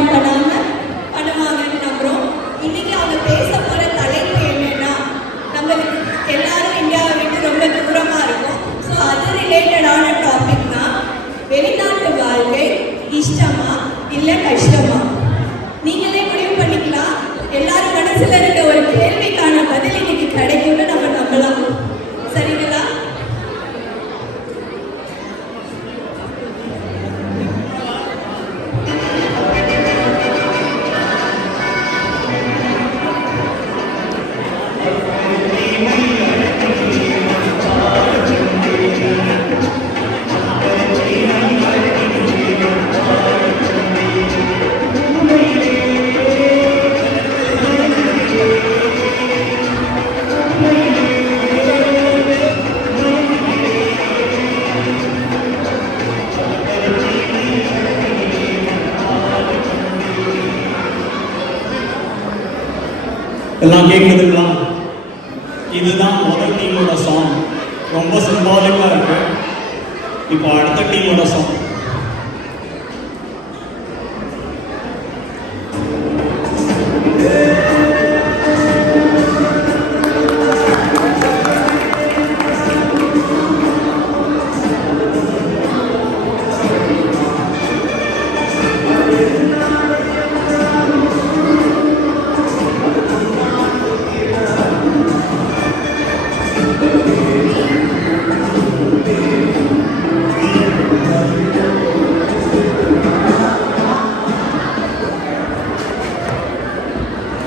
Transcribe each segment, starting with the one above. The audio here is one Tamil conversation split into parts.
டிசப்பாயிண்ட் பண்ணாம பண்ணுவாங்கன்னு நம்புறோம். இன்னைக்கு அவங்க பேச போற தலைப்பு என்னன்னா, நம்மளுக்கு எல்லாரும் இந்தியாவை விட்டு ரொம்ப தூரமா இருக்கும். ஸோ அது ரிலேட்டடான டாபிக் தான் வெளிநாட்டு வாழ்க்கை இஷ்டமா இல்லை கஷ்டமா. நீங்களே முடிவு பண்ணிக்கலாம். எல்லாரும் மனசுல இருக்க ஒரு கேள்விக்கான பதில் இன்னைக்கு கிடைக்கும்னு நம்ம நம்பலாம். சரிங்களா? எல்லாம் கேட்குதுங்களா? இதுதான் முதல் டீமோட சாங். ரொம்ப சிம்பாலிக்காக இருக்கு. இப்போ அடுத்த டீமோட சாங்.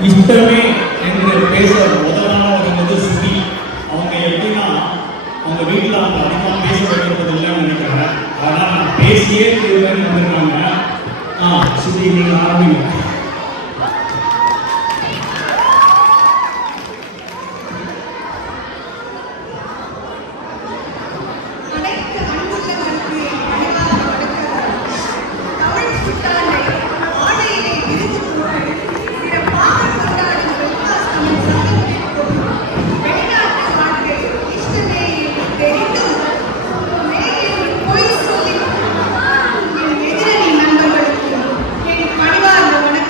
இஷ்டமே என்று பேச முதலாக வந்து சுதி. அவங்க எப்படின்னா அவங்க வீட்டில் அவங்க அதிகமாக பேச வைக்கிறதில்லைன்னு நினைக்கிறேன். ஆனால் நான் பேசியே தீர்வேன்னு வந்துருக்காங்க. சுதி நீங்கள் ஆரம்பிங்க. என் பணிவார்ந்த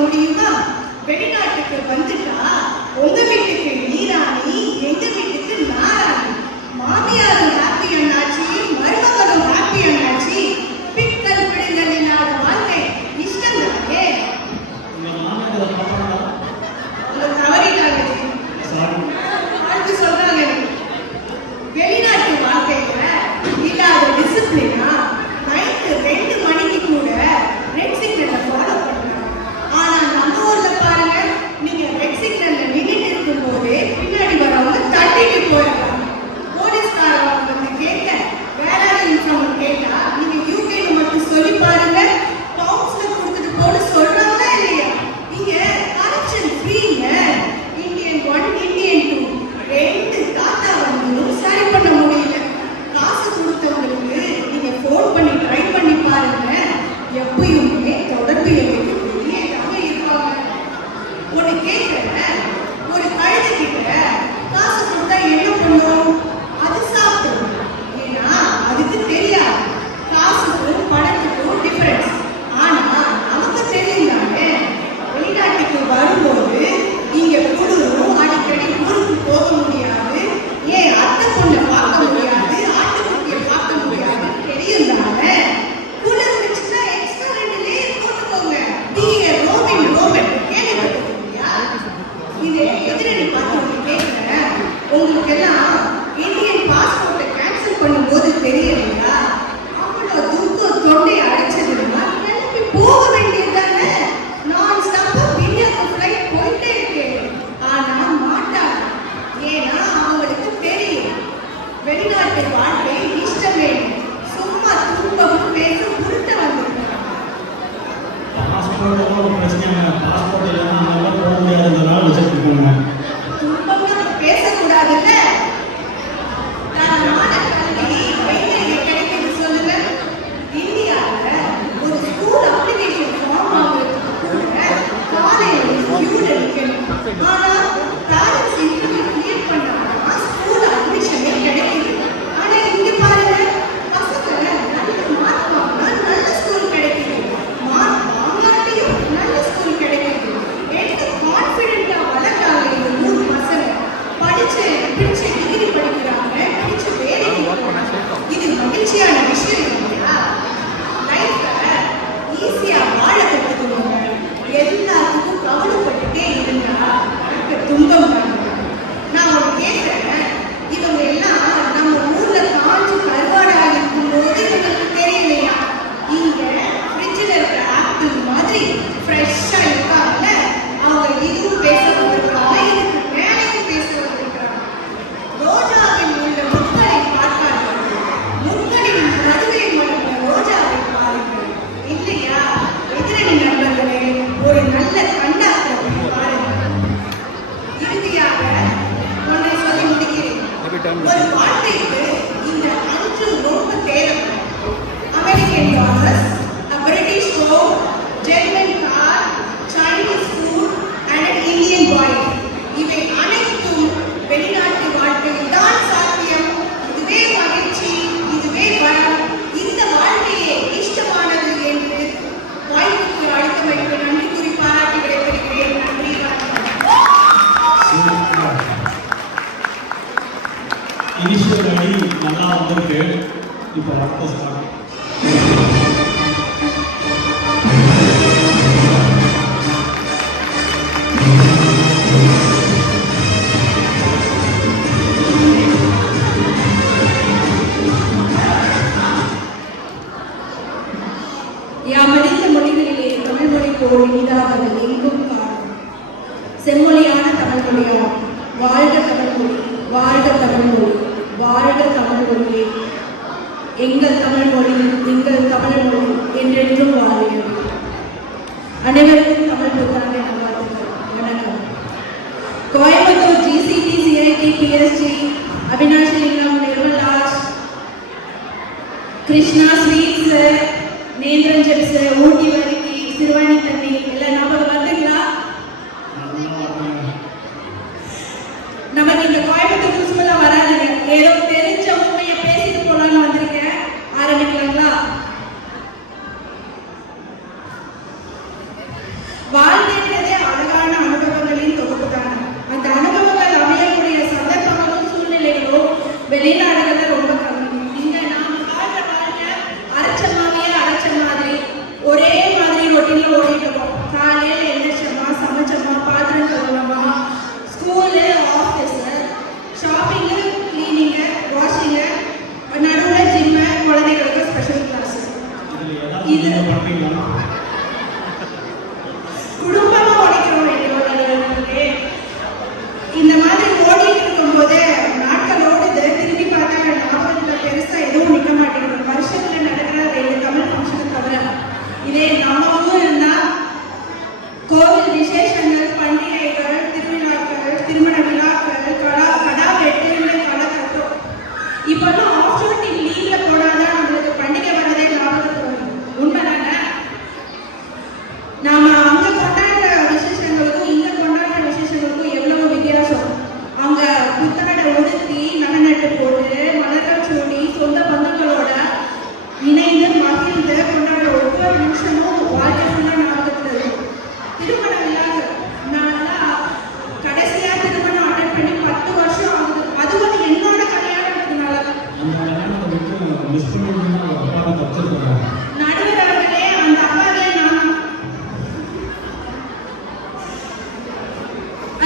முடியுமா? வெளிநாட்டுக்கு வந்துட்டா உங்க வீட்டுக்கு நீராணி, எங்க வீட்டுக்கு நாராணி. மாமியாரும் ஹாப்பி அண்ணாச்சி, மருமகளும் ஹாப்பி அண்ணாச்சி. பிக்கல் பிடிங்கள் இல்லாத வாழ்க்கை இஷ்டம் தானே? உங்க மாமியார் அதை பார்ப்பாங்களா? அவங்க தவறிட்டாங்க. சாரி. அடுத்து சொல்றாங்க, வெளிநாட்டு வாழ்க்கையில இல்லாத டிசிப்ளினா நைட்டு 2 மணிக்கு கூட ரெட் சிக்னலை ஃபாலோ பண்றாங்க. ஆனா நம்ம ஊர்ல பாருங்க, நீங்க ரெட் சிக்னல்ல நின்னுட்டு இருக்கும் போதே பின்னாடி வரவங்க தட்டிட்டு போயிடுறாங்க. போலீஸ்காரங்க வந்து கேட்க வேற இன்ஃபார்ம் கேட்டா நீங்க யூகேன்னு மட்டும் சொல்லி பாருங்க, பவுன்ஸ்ல கொடுத்துட்டு போலீஸ் சொல்றாங்களா இல்லையா? இங்க கரப்ஷன் ஃப்ரீங்க. இந்தியன் 1 இந்தியன் 2 2 தாத்தா வந்து சரி பண்ண முடியல. காசு கொடுத்தவங்களுக்கு நீங்க ஃபோன் பண்ணி ட்ரை பண்ணி பாருங்க, எப்பயுமே தொடர்பு எங்களுக்கு வெளியே தான் இருப்பாங்க. ஒன்று கேட்குறேன், ஒரு கழுதை கிட்ட காசு கொடுத்தா என்ன பண்ணும்? அது சாப்பிடும். ஏன்னா அதுக்கு தெரியாது காசுக்கும் பணத்துக்கும் டிஃபரன்ஸ். ஆனா நமக்கு தெரியும் தானே. வெளிநாட்டுக்கு வரும்போது இங்க குளிரும், அடிக்கடி ஊருக்கு போக முடியாது, ஏன் அத்தை பொண்ணை பார்க்க முடியாது, ஆட்டுக்குட்டியை பார்க்க முடியாது, தெரியும் தானே. குளிர் வச்சுன்னா எக்ஸ்ட்ரா 2 லேயர் போட்டுக்கோங்க. நீங்க ரோமன் கேள்விப்பட்டிருக்கீங்களா? இது எதிரணி பார்த்து கேட்கிறேன், உங்களுக்கு எல்லாம் இந்தியன் பாஸ்போர்ட்டை கேன்சல் பண்ணும்போது தெரியலையா? அவ்வளோ துக்கம் தொண்டையை அடைச்சதுன்னா கிளம்பி போக வேண்டியது தானே. நான் ஸ்டாப்பா இந்தியாவுக்கு ஃப்ளைட் போயிட்டே இருக்கேன். ஆனா மாட்டாங்க. ஏன்னா அவங்களுக்கு தெரியும் வெளிநாட்டு வாழ்க்கை இஷ்டம் வேணும். சும்மா துன்பமும் பேச உருட்ட வந்திருக்காங்க. பாஸ்போர்ட் ஒரு பிரச்சனை இல்லை. பாஸ்போர்ட் இல்லைன்னா அங்கெல்லாம் போக முடியாதுன்றதுனால வச்சுருக்கோங்க. துன்பம்னு பேசக்கூடாதுல்ல. தரமான கல்வி எங்க கிடைக்குது சொல்லுங்க? இந்தியாவில் ஒரு ஸ்கூல் அப்ளிகேஷன் ஃபார்ம் வாங்குறதுக்கு கூட காலையில் கியூல நிற்கணும். ஆனா பேரண்ட்ஸ் இன்டர்வியூ கிளியர் பண்ணாங்கன்னா ஸ்கூல் அட்மிஷனே கிடைக்குது. ஆனா இங்க பாருங்க, பசங்க நல்ல மார்க் வாங்கினா நல்ல ஸ்கூல் கிடைக்குது, மார்க் வாங்காட்டியும் நல்ல ஸ்கூல் கிடைக்குது. என்ன கான்ஃபிடென்ட்டா வளர்றாங்க இந்த 3 பசங்க. படிச்சு பிடிச்ச டிகிரி படிக்கிறாங்க, பிடிச்ச வேலைக்கு போறாங்க. இது மகிழ்ச்சியான விஷயம் இல்லையா? லைஃப்ல ஈஸியா வாழ கற்றுக்கணுங்க. எல்லாத்துக்கும் கவலைப்பட்டுட்டே இருந்தா எனக்கு துன்பம் தாங்க. நான் ஒன்று கேட்கிறேன், இவங்க எல்லாம் நம்ம ஊர்ல காஞ்சு கருவாடா இருக்கும்போது இவங்களுக்கு தெரியலையா? இங்க ஃப்ரிட்ஜில் இருக்கிற ஆப்பிள் மாதிரி ஃப்ரெஷ்ஷா இருக்காங்க. அவங்க இதுவும் பேச வந்திருக்காங்க, இதுக்கு மேலேயும் பேச வந்திருக்காங்க. ரோஜாவில் உள்ள முட்களை பார்க்காதீர்கள், முட்களின் நடுவே மலர்ந்த ரோஜாவை பாருங்கள். இல்லையா எதிரணி நண்பர்களே, ஒரு நல்ல கண்ணாக்கத்தை பாருங்கள். இறுதியாக ஒன்றை சொல்லி முடிக்கிறேன். ஒரு வாழ்க்கைக்கு இந்த 5 ரொம்ப தேவை. American dollars, British home, German car, Chinese food and an Indian boy. இவை அனைத்தும் வெளிநாட்டு வாழ்க்கையில் தான் சாத்தியம். இதுவே மகிழ்ச்சி, இதுவே வளம், இந்த வாழ்க்கையே இஷ்டமானது என்று வாய்ப்புக்கு அளித்தமைக்கு நன்றி கூறி பாராட்டி விடைபெறுகிறேன். நன்றி, வணக்கம். இனிஷியல் வழி நல்லா வந்திருக்கு. இப்போ அடுத்த ஸ்டார்ட். யாமறிந்த மொழிகளிலே தமிழ் மொழி போல் இனிதாவது எங்கும் காணும். செம்மொழியான தமிழ் மொழியாம். வாழ்க தமிழ் மொழி, வாழ்க தமிழ் மொழி, வாழ்க தமிழ் மொழியே. எங்கள் தமிழ் மொழி, எங்கள் தமிழ் மொழி என்றென்றும் வாழியது. அனைவருக்கும் தமிழ் புத்தாண்டு நல்வாழ்த்துக்கள். வணக்கம். Coimbatore GCT, CIT, PSG, Avinash லிங்கம், நிர்மலாஷ், கிருஷ்ணா ஸ்வீட்ஸ், நேந்திரன் ஜெப்ஸ், ஊட்டி வரிக்கி, சிறுவாணி தண்ணி எல்லாம் ஞாபகம் வந்துங்களா? நமக்கு இந்த கோயம்புத்தூர் புதுசுலாம் வராதுங்க. ஏதோ தெரிஞ்ச உண்மையை பேசிட்டு போலான்னு வந்திருக்கேன். ஆரம்பிக்கலாங்களா? வாழ்க்கை இது நீங்க பண்றீங்களா? குடும்பமா உடைக்கிறோம் வேண்டிய இந்த மாதிரி ஓடிட்டு இருக்கும்போது நாட்கள் ஓடுது. திரும்பி பார்த்தா ஞாபகத்துல பெருசா எதுவும் நிற்க மாட்டேங்குது. வருஷத்துல நடக்கிற 2 தமிழ் ஃபங்க்ஷனை தவிர இதே நாமவும் இருந்தா கோவில் விசேஷங்கள், பண்டிகைகள், திருவிழாக்கள், திருமண விழாக்கள், கடா வெட்டுன்னு கடை கட்டுறோம். இப்பெல்லாம் ஆஃப்டர் லீவ்ல போனாதான் நம்மளுக்கு பண்டிகை வரதே ஞாபகத்துக்கு வரும். உண்மைதானே? நாம அங்க கொண்டாடுற விசேஷங்களுக்கும் இங்க கொண்டாடுற விசேஷங்களுக்கும் எவ்வளவு வித்தியாசம். அங்க புத்தாடை உடுத்தி நகநட்டு போட்டு மலர்கள் சூடி சொந்த பந்தங்களோட இணைந்து மகிழ்ந்து கொண்டாடுற ஒவ்வொரு நிமிஷமும் வாழ்க்கை ஃபுல்லா ஞாபகத்துல இருக்கும். திருமண விழாக்கள் நான் கடைசியா திருமணம் அட்டன் பண்ணி 10 வருஷம் ஆகுது. அது வந்து என்னோட கல்யாணத்துக்குனால அந்த கல்யாணத்தை விட்டு மிஸ் பண்ணிருந்தா அப்பாவை தப்பிச்சிருக்காங்க. நடுவர் அவர்களே, அந்த அப்பாவே நான்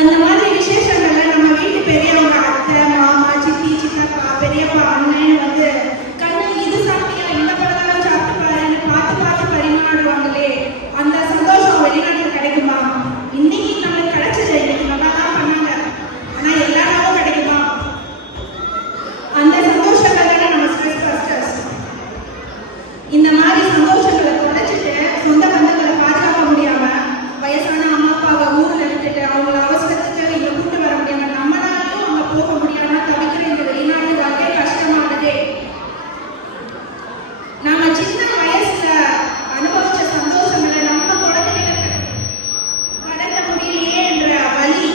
அந்த மாதிரி விசேஷங்கள்ல நம்ம வீட்டு பெரியவங்க, அத்தை, மாமா, சித்தி, சித்தப்பா, பெரியப்பா, அண்ணன் வந்து கண்ணு இது சாப்பிட்டியா, இந்த பலகாரம் சாப்பிட்டு பாருன்னு பார்த்து பார்த்து பரிமாறுவாங்களே, அந்த சந்தோஷம் வெளிநாட்டில் கிடைக்குமா? இன்னைக்கு நம்மளுக்கு கிடைச்சது, இன்னைக்கு நல்லா தான் பண்ணாங்க, ஆனா எல்லா நாளும் கிடைக்குமா? அந்த சந்தோஷங்கள்ல நம்ம ஸ்ட்ரெஸ் பஸ்டர்ஸ். இந்த மாதிரி சந்தோஷங்களை தொலைச்சிட்டு சொந்த பந்தங்களை பாதுகாக்க முடியாம வயசான அம்மா அப்பாவை ஊர்ல விட்டுட்டு அவங்கள அவசரத்துக்கு இங்க கூட்டு வர முடியாம நம்மளாலையும் அங்க போக முடியாம தவிக்கிற இந்த வெளிநாட்டு வாழ்க்கை கஷ்டமானதே. நாம சின்ன வயசுல அனுபவிச்ச சந்தோஷங்களை நம்ம குழந்தைகளுக்கு கடத்த முடியலையே என்ற வலி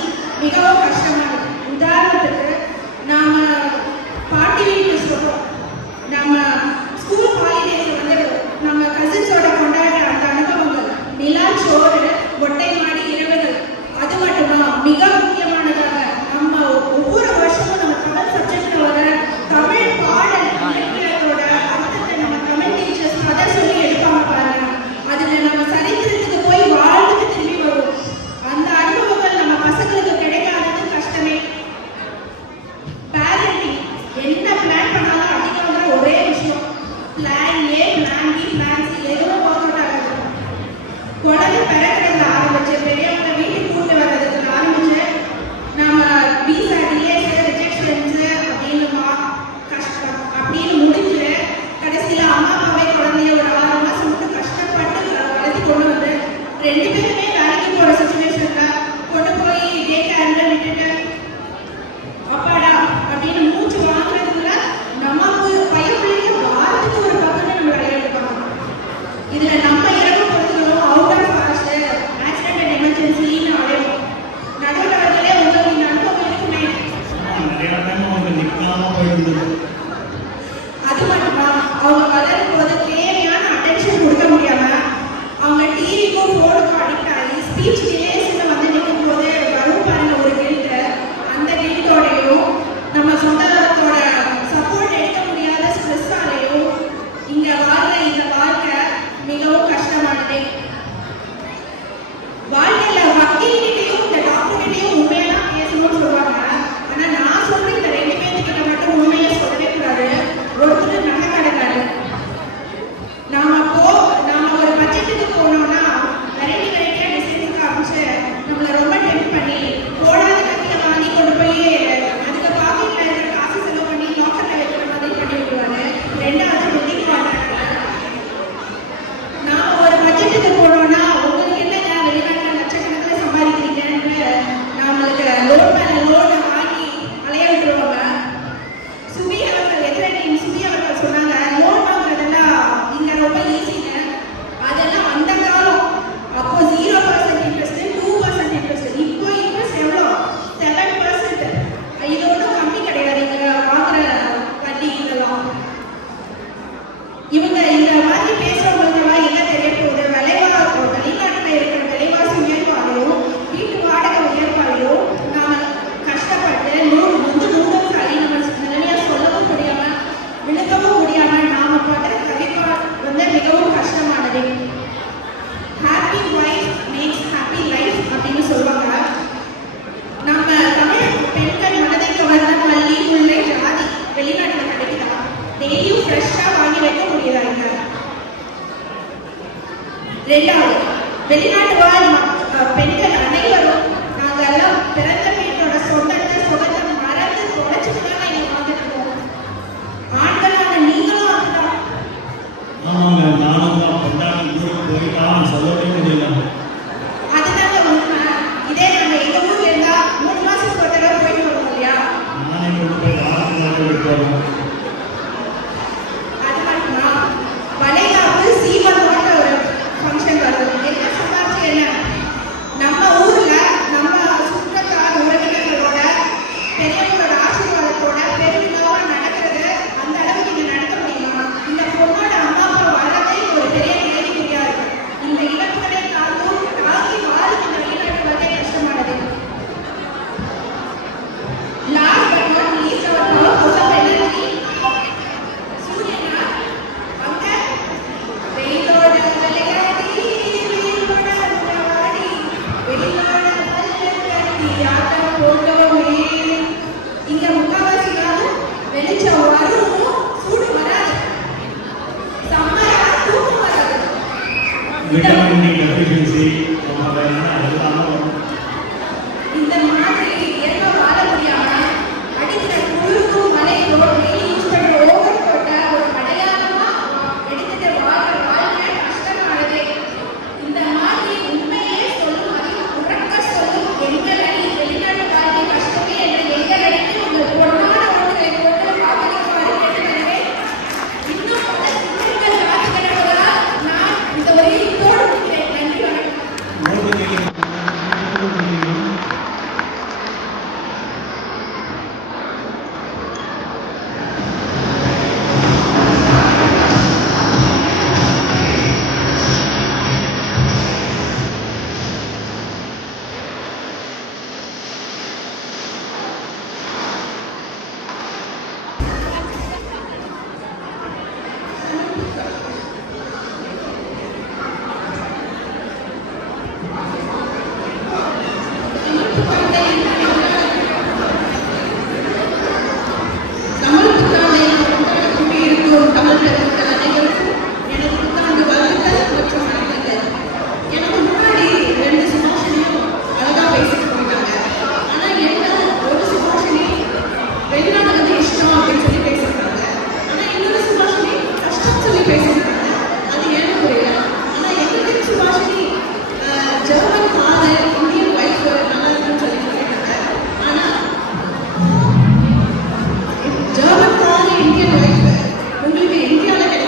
மிகவும் கஷ்டமானது. உதாரணத்துக்கு நாம பாட்டி வீட்டுக்கு சொல்றோம், நம்ம ஸ்கூல் ஹாலிடேஸ் வந்து நம்ம கசின்ஸோட கொண்டாடுற அந்த அனுபவங்கள், நிலா சோறு, ஒட்டை மாடி இரவுகள், அது மட்டுமா மிக முக்கியமானதாக நம்ம ஒவ்வொரு வருஷமும் நம்ம தமிழ் சப்ஜெக்ட்ல வர தமிழ் பாடல் இலக்கியத்தோட அர்த்தத்தை நம்ம தமிழ் டீச்சர்ஸ் கதை சொல்லி எடுப்பாங்க பாருங்க. அதுல நம்ம சரித்திரத்துக்கு போய் வாழ்ந்துட்டு திரும்பி வரும். அந்த அனுபவங்கள் நம்ம பசங்களுக்கு கிடைக்காதது கஷ்டமே. பேரண்டிங் என்ன பிளான் பண்ணாலும் அதிகமாக ஒரே விஷயம், plan A, plan B, plan C எதுவும் ஒர்க் அவுட் ஆகாது. குழந்தை பிறக்கிறதுல ஆரம்பிச்சு பெரியவங்க வீட்டுக்கு கூட்டு வர்றதுல ஆரம்பிச்சு நம்ம விசா, டிஎஸ், ரிஜெக்ஷன்ஸ் அப்படின்னு முடிஞ்சு கடைசியில அம்மா அப்பாவே குழந்தைய ஒரு 6 மாசம் மட்டும் கஷ்டப்பட்டு வளர்த்தி கொண்டு வந்து 2 பேருமே வேலைக்கு போற சுச்சுவேஷன்ல கொண்டு போய் டே கேர்ல விட்டுட்டு அப்பாடா அப்படின்னு மூச்சு வாங்குறதுக்குள்ள நம்ம பையன் பிள்ளைங்க வாரத்துக்கு ஒரு பக்கம் நம்ம விளையாடுப்பாங்க. இதுல நம்ம இறப்பு பொறுத்தவரைக்கும் out of caste, accident and எமர்ஜென்சின்னு அடையும். நடுவில் அவர்களே உங்களுக்கு இந்த அனுபவம் இருக்குமே. நிறைய டைம் அவங்க நிற்கலாமா போயிருந்தது. அது மட்டுமா அவங்க வளரும் போது தேவையான அட்டென்ஷன் கொடுக்க முடியாம அவங்க டிவிக்கும் போனுக்கும் அடிக்ட் ஆகி ஸ்பீச் டிலேஸ்ல வந்து நிற்கும் போது வரும் பாருங்க ஒரு கில்ட்டு. அந்த கில்ட்டோடையும் நம்ம சொந்தத்தோட சப்போர்ட் எடுக்க முடியாத ஸ்ட்ரெஸ்ஸாலையும் இங்க வாழ்ற இந்த வாழ்க்கை மிகவும் கஷ்டமானதே. வாழ்க்கையில வக்கீல்கிட்டையும் இந்த டாக்டர்கிட்டையும் உண்மையெல்லாம் பேசணும்னு சொல்லுவாங்க. ஆனா நான் சொல்ற இந்த 2 பேர்த்துக்கிட்ட மட்டும் உண்மையை சொல்லவே கூடாது. ஒருத்தர் நகை கடைக்காரு. நாம ஒரு பட்ஜெட்டுக்கு போனோம்னா வெரைட்டியா டிசைன்ஸ் காமிச்சு நம்மளை ரொம்ப டெம்ப் பண்ணி போடாத கத்தியை வாங்கி கொண்டு போய் அதுக்கு பாக்கெட்ல இருக்கிற காசு செலவு பண்ணி லாக்கர்ல வைக்கிற மாதிரி பண்ணி விடுவாரு. 2வது வெட்டிங் கான்ட்ராக்ட். நாம ஒரு பட்ஜெட்டுக்கு போனோம்னா உங்களுக்கு என்னங்க வெளிநாட்டுல லட்சக்கணக்கில் சம்பாதிக்கிறீங்கன்னு நம்மளுக்கு லோன் மேல லோன் வாங்கி அலைய விட்டுருவாங்க. சுபி அவர்கள் எதிரணி சுபி அவர்கள் சொன்னாங்க, லோன் வாங்குறதெல்லாம் இங்க ரொம்ப ஈஸிங்க. அதெல்லாம் அந்த காலம். அப்போ 0% இன்ட்ரெஸ்ட், 2% இன்ட்ரெஸ்ட். இப்போ இன்ட்ரெஸ்ட் எவ்வளோ? 7%. இது ஒன்றும் கம்மி கிடையாது இங்க வாங்குற வட்டி இதெல்லாம். இவங்க இந்த மாதிரி பேசுறவங்களுக்கெல்லாம் என்ன தெரிய போகுது? வெளிநாட்டில் இருக்கிற விலைவாசி உயர்வாலையும் வீட்டு வாடகை உயர்வாலையும் நாம கஷ்டப்பட்டு நூடுல்ஸ் ஆகி நம்ம நிலைமையா சொல்லவும் முடியாம விழுக்கவும் முடியாம நாம படுற தவிப்பா வந்து மிகவும் கஷ்டமானது. Happy wife makes happy life அப்படின்னு சொல்லுவாங்க. நம்ம தமிழ் பெண்கள் மனதை கவர்ந்த மல்லி, முல்லை, ஜாதி வெளிநாட்டில் கிடைக்குதா? டெய்லியும் ஃப்ரெஷ்ஷாக வாங்கி வைக்க முடியுதாங்க. ரெண்டாவது, வெளிநாட்டு வாழ் பெண்கள் அனைவரும் நாங்கெல்லாம் பிறந்த வீட்டோட சொந்தத்தை சுகத்தை மறந்து தொலைச்சிட்டு தான் இங்க வந்துருக்கோம். ஆண்களான நீங்களும் அப்படிதான். ஆமாங்க, நானும் தான் பொண்டாட்டி ஊருக்கு போயிட்டான் சொல்லவே முடியல. அதுதாங்க உண்மை. இதே நாங்க எங்க ஊர்ல இருந்தா 3 மாசத்துக்கு ஒரு தடவை போயிட்டு வருவோம் இல்லையா? நானே கொண்டு போய் வாரத்துக்கு போகிறோம். அது மட்டுமா, வளைகாப்பு சீமந்தம்ன்ற ஒரு ஃபங்க்ஷன் வருது. என்ன சம்பாதிச்சு என்ன? நம்ம ஊர்ல நம்ம சுற்றத்தார் உறவினர்களோட பெரியவங்களோட ஆசீர்வாதத்தோட பெருவிழாவா நடக்கிறது அந்த அளவுக்கு இங்க நடக்க முடியுமா? இந்த பொண்ணோட அம்மா அப்பா வர்றதே ஒரு பெரிய கேள்விக்குறியா இருக்கு. இந்த இழப்புகளை தாங்கி வாழும் இந்த வெளிநாட்டு வாழ்க்கை கஷ்டமானது. Last but not least our power house of energy சூரியனா அங்க வெயிலோட விளையாடி வெயிலோட விளையாடி வெயிலோட விளையாடி ஆட்டம் போட்டோமே. இங்க முக்காவாசி காலம் வெளிச்சம் வரும், சூடு வராது, சம்மரா தூக்கம் வராது. விட்டமின் டி டெஃபிஷியன்சி அதெல்லாம் வரும். இந்த மாதிரி இயற்கை வாழ முடியாம அடிக்கிற குளிருக்கும் மழைக்கும் டெய்லி யூஸ் பண்ற ஓவர் கோட்டை ஒரு அடையாளமா எடுத்துட்டு வாழ்ற வாழ்க்கை கஷ்டமானது. இந்த மாதிரி உண்மையே சொல்லும் உறக்க சொல்லும் எங்களடி வெளிநாட்டு வாழ்க்கை கஷ்டமே என்ற எங்களடிக்கு உங்கள் பொன்னான ஒன்றை போட்டு ஆதரிக்குமாறு கேட்டுக்கிறேன். இன்னும் பல சிந்தனைகள் காத்துக்கிறவர்களா நான் இந்த வரையில் இதோடு முடிக்கிறேன். நன்றி, வணக்கம். தமிழ் புத்தாண்டை கொண்டாடிக் இருக்கும் தமிழ் பெருமக்கள் அனைவருக்கும் எனது புத்தாண்டு வாழ்த்துக்கள் மற்றும் வணக்கங்கள். எனக்கு முன்னாடி 2 சுபாஷினியும் அழகா பேசிட்டு போயிட்டாங்க. ஆனா என்ன ஒரு சுபாஷினி வெளிநாடு வந்து இஷ்டம் அப்படின்னு சொல்லி பேசியிருக்காங்க. ஆனா இன்னொரு சுபாஷினி கஷ்டம் சொல்லி பேசியிருக்காங்க. அது ஏன்னு புரியல. ஆனா எங்க Subhashini German father Indian wife நல்லா இருக்குன்னு சொல்லி கேட்டாங்க. ஆனா ஜெர்மன் ஃபாதர் இந்தியன் ஒய்ஃப் உங்களுக்கு இந்தியாவில்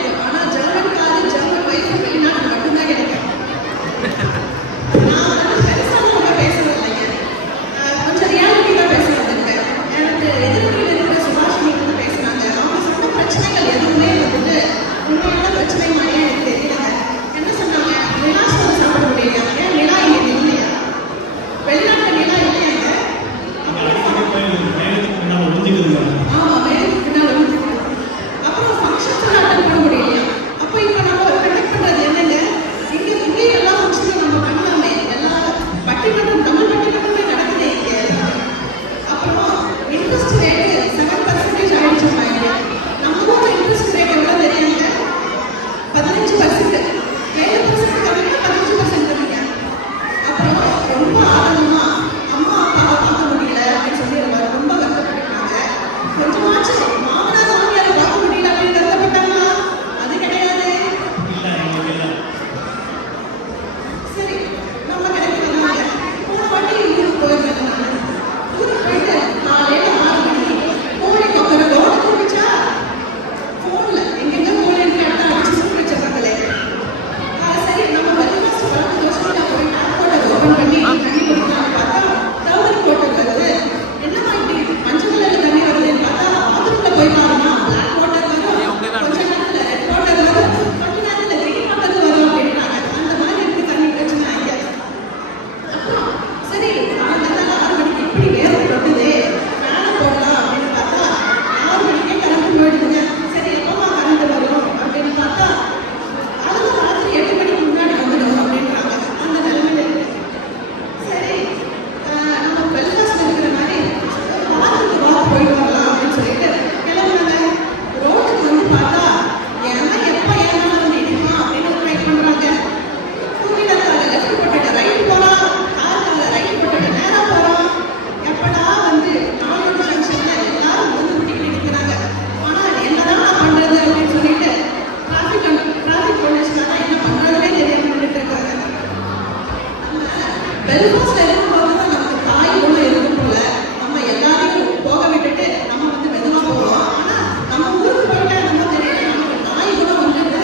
பெல்ஃபாஸ்ட்ல இருக்கும்போது தான் நமக்கு தாய் குணம் இருக்கும் போல. நம்ம எல்லாரையும் போக விட்டுட்டு நம்ம வந்து மெதுவா போறோம். ஆனா நம்ம ஊருக்கு போயிட்டா நம்ம தெரியும் நமக்கு தாய் குணம் வந்துட்டு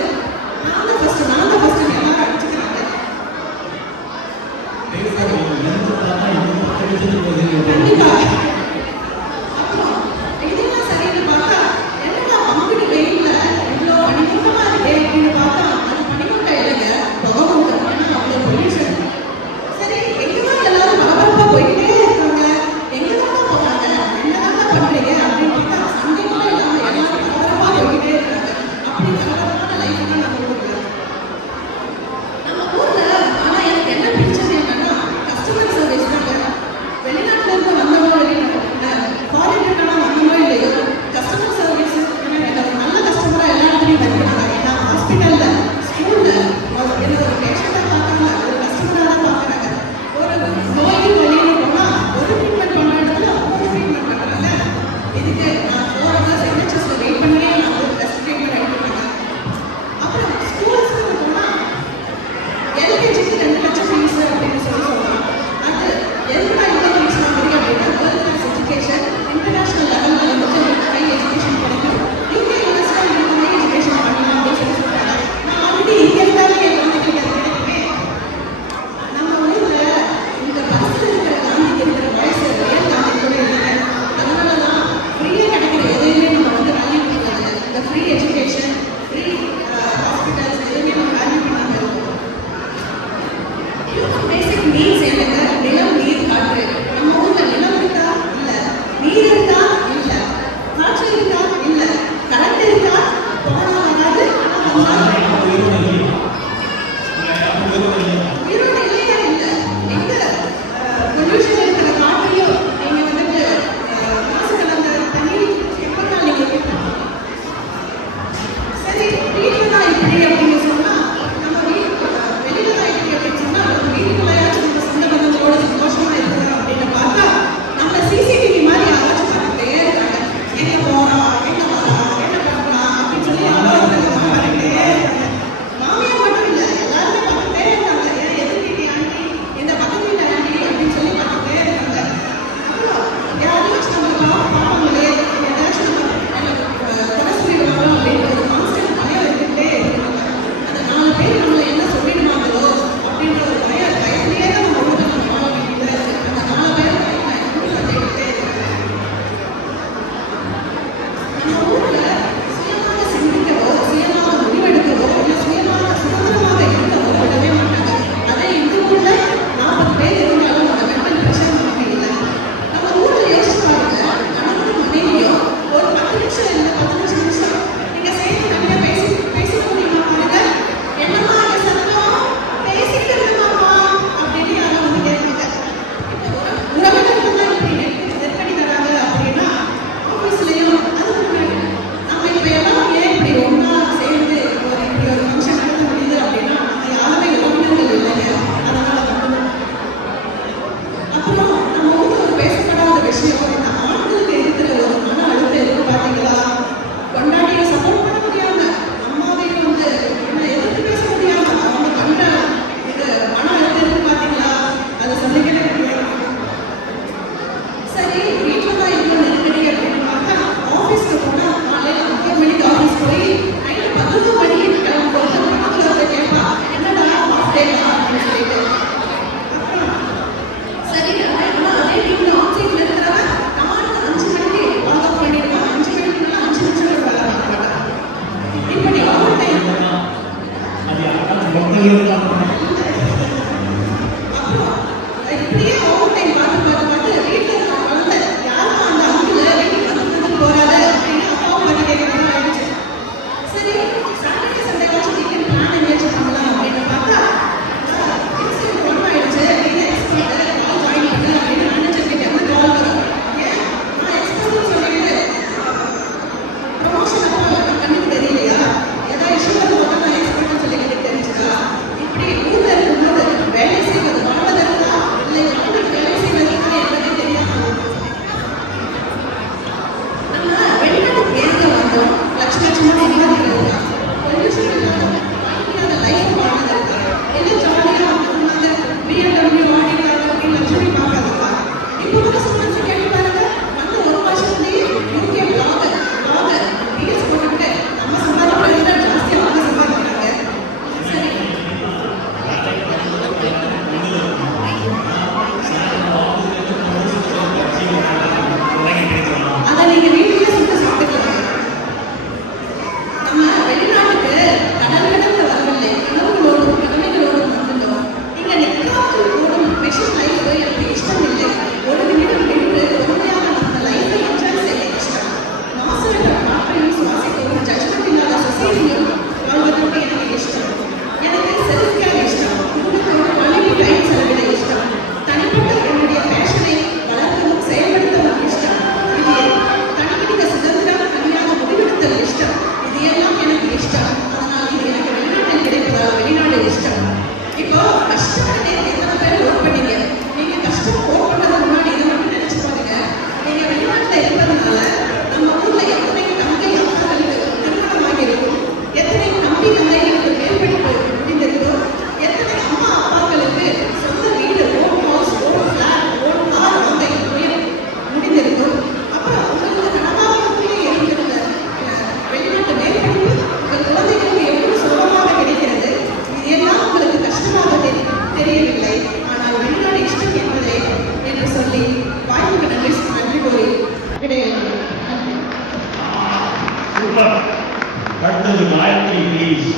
நான் தான் ஃபர்ஸ்ட் எல்லாரும் அடிச்சுக்கிறாங்க. கண்டிப்பா. அப்புறம் இதெல்லாம் சரின்னு பார்த்தா என்னடா அம்புடி வெயில்ல இவ்வளோ பனிமூட்டமா இருக்கே அப்படின்னு பார்த்தா அது பனிமூட்டம் இல்லைங்க, புகை மூட்டம். ஏன்னா அவ்வளோ பொல்யூஷன். சரி எங்கதான் எல்லாரும் அடுத்தது காயத்ரி ப்ளீஸ்.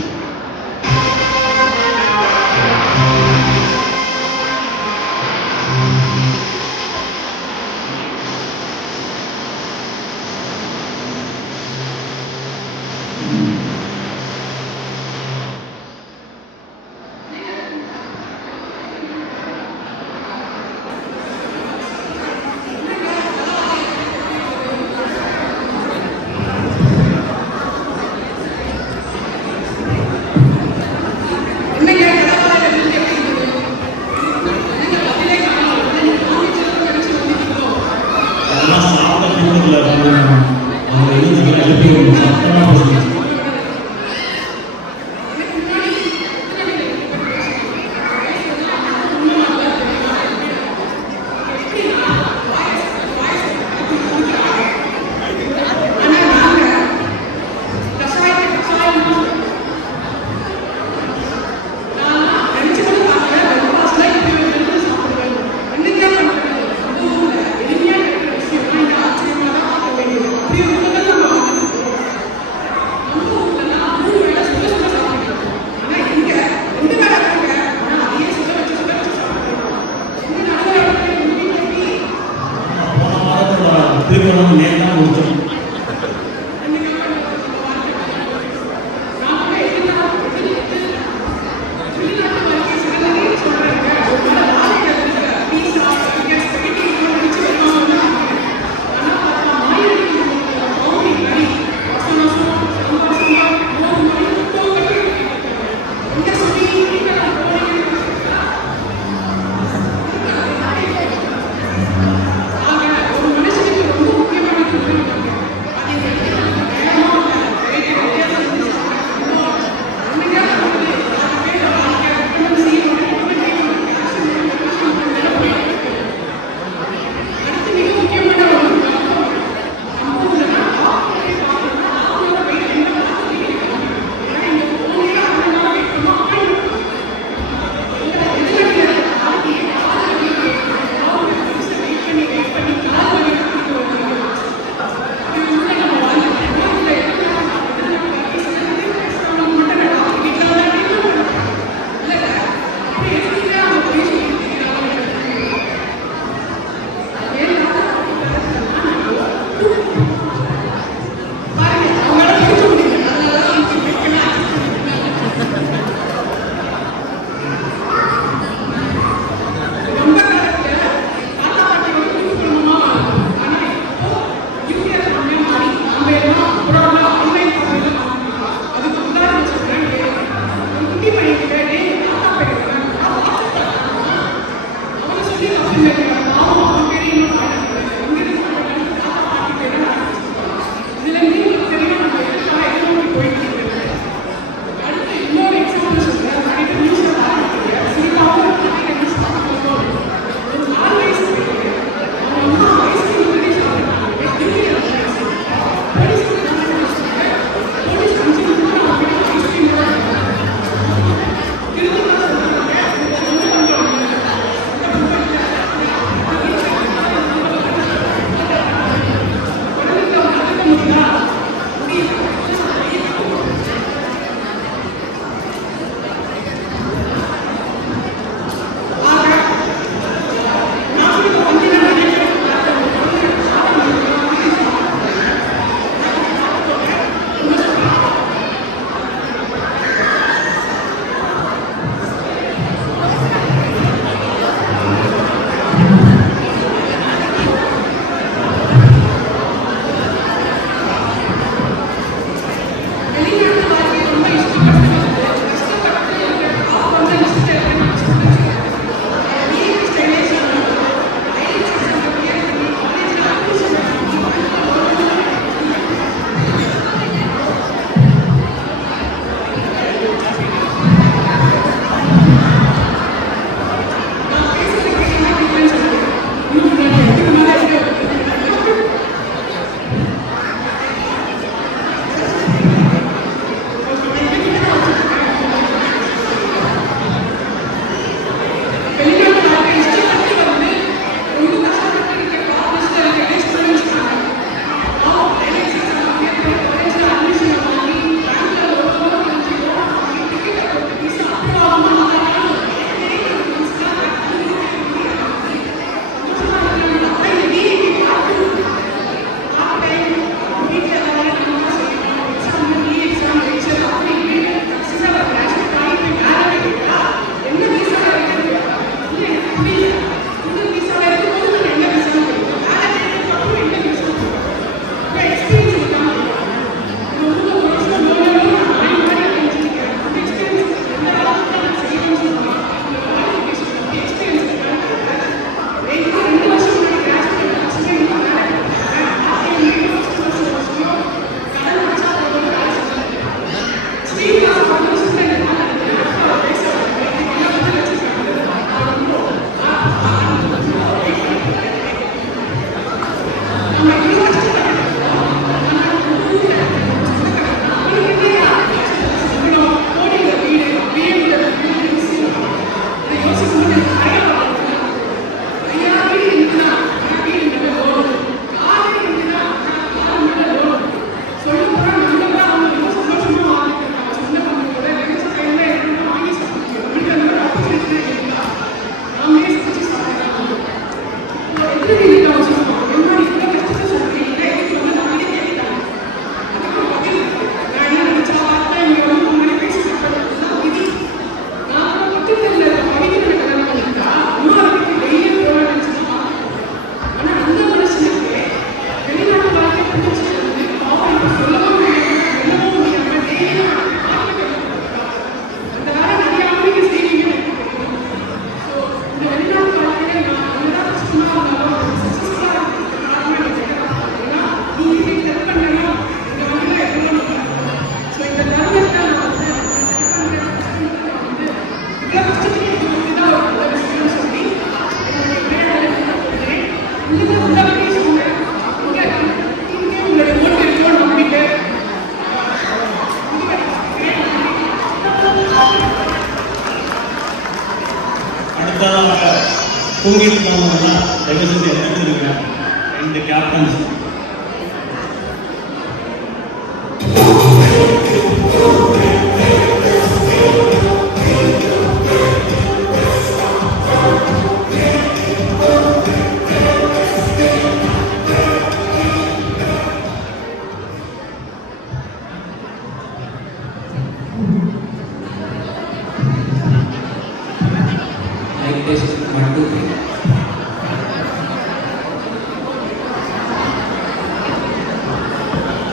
அடுத்ததாக தூங்கிட்டு இருந்தவங்கன்னா தயவு செஞ்சு எடுத்துருங்க. 2 கேப்டன்ஸ்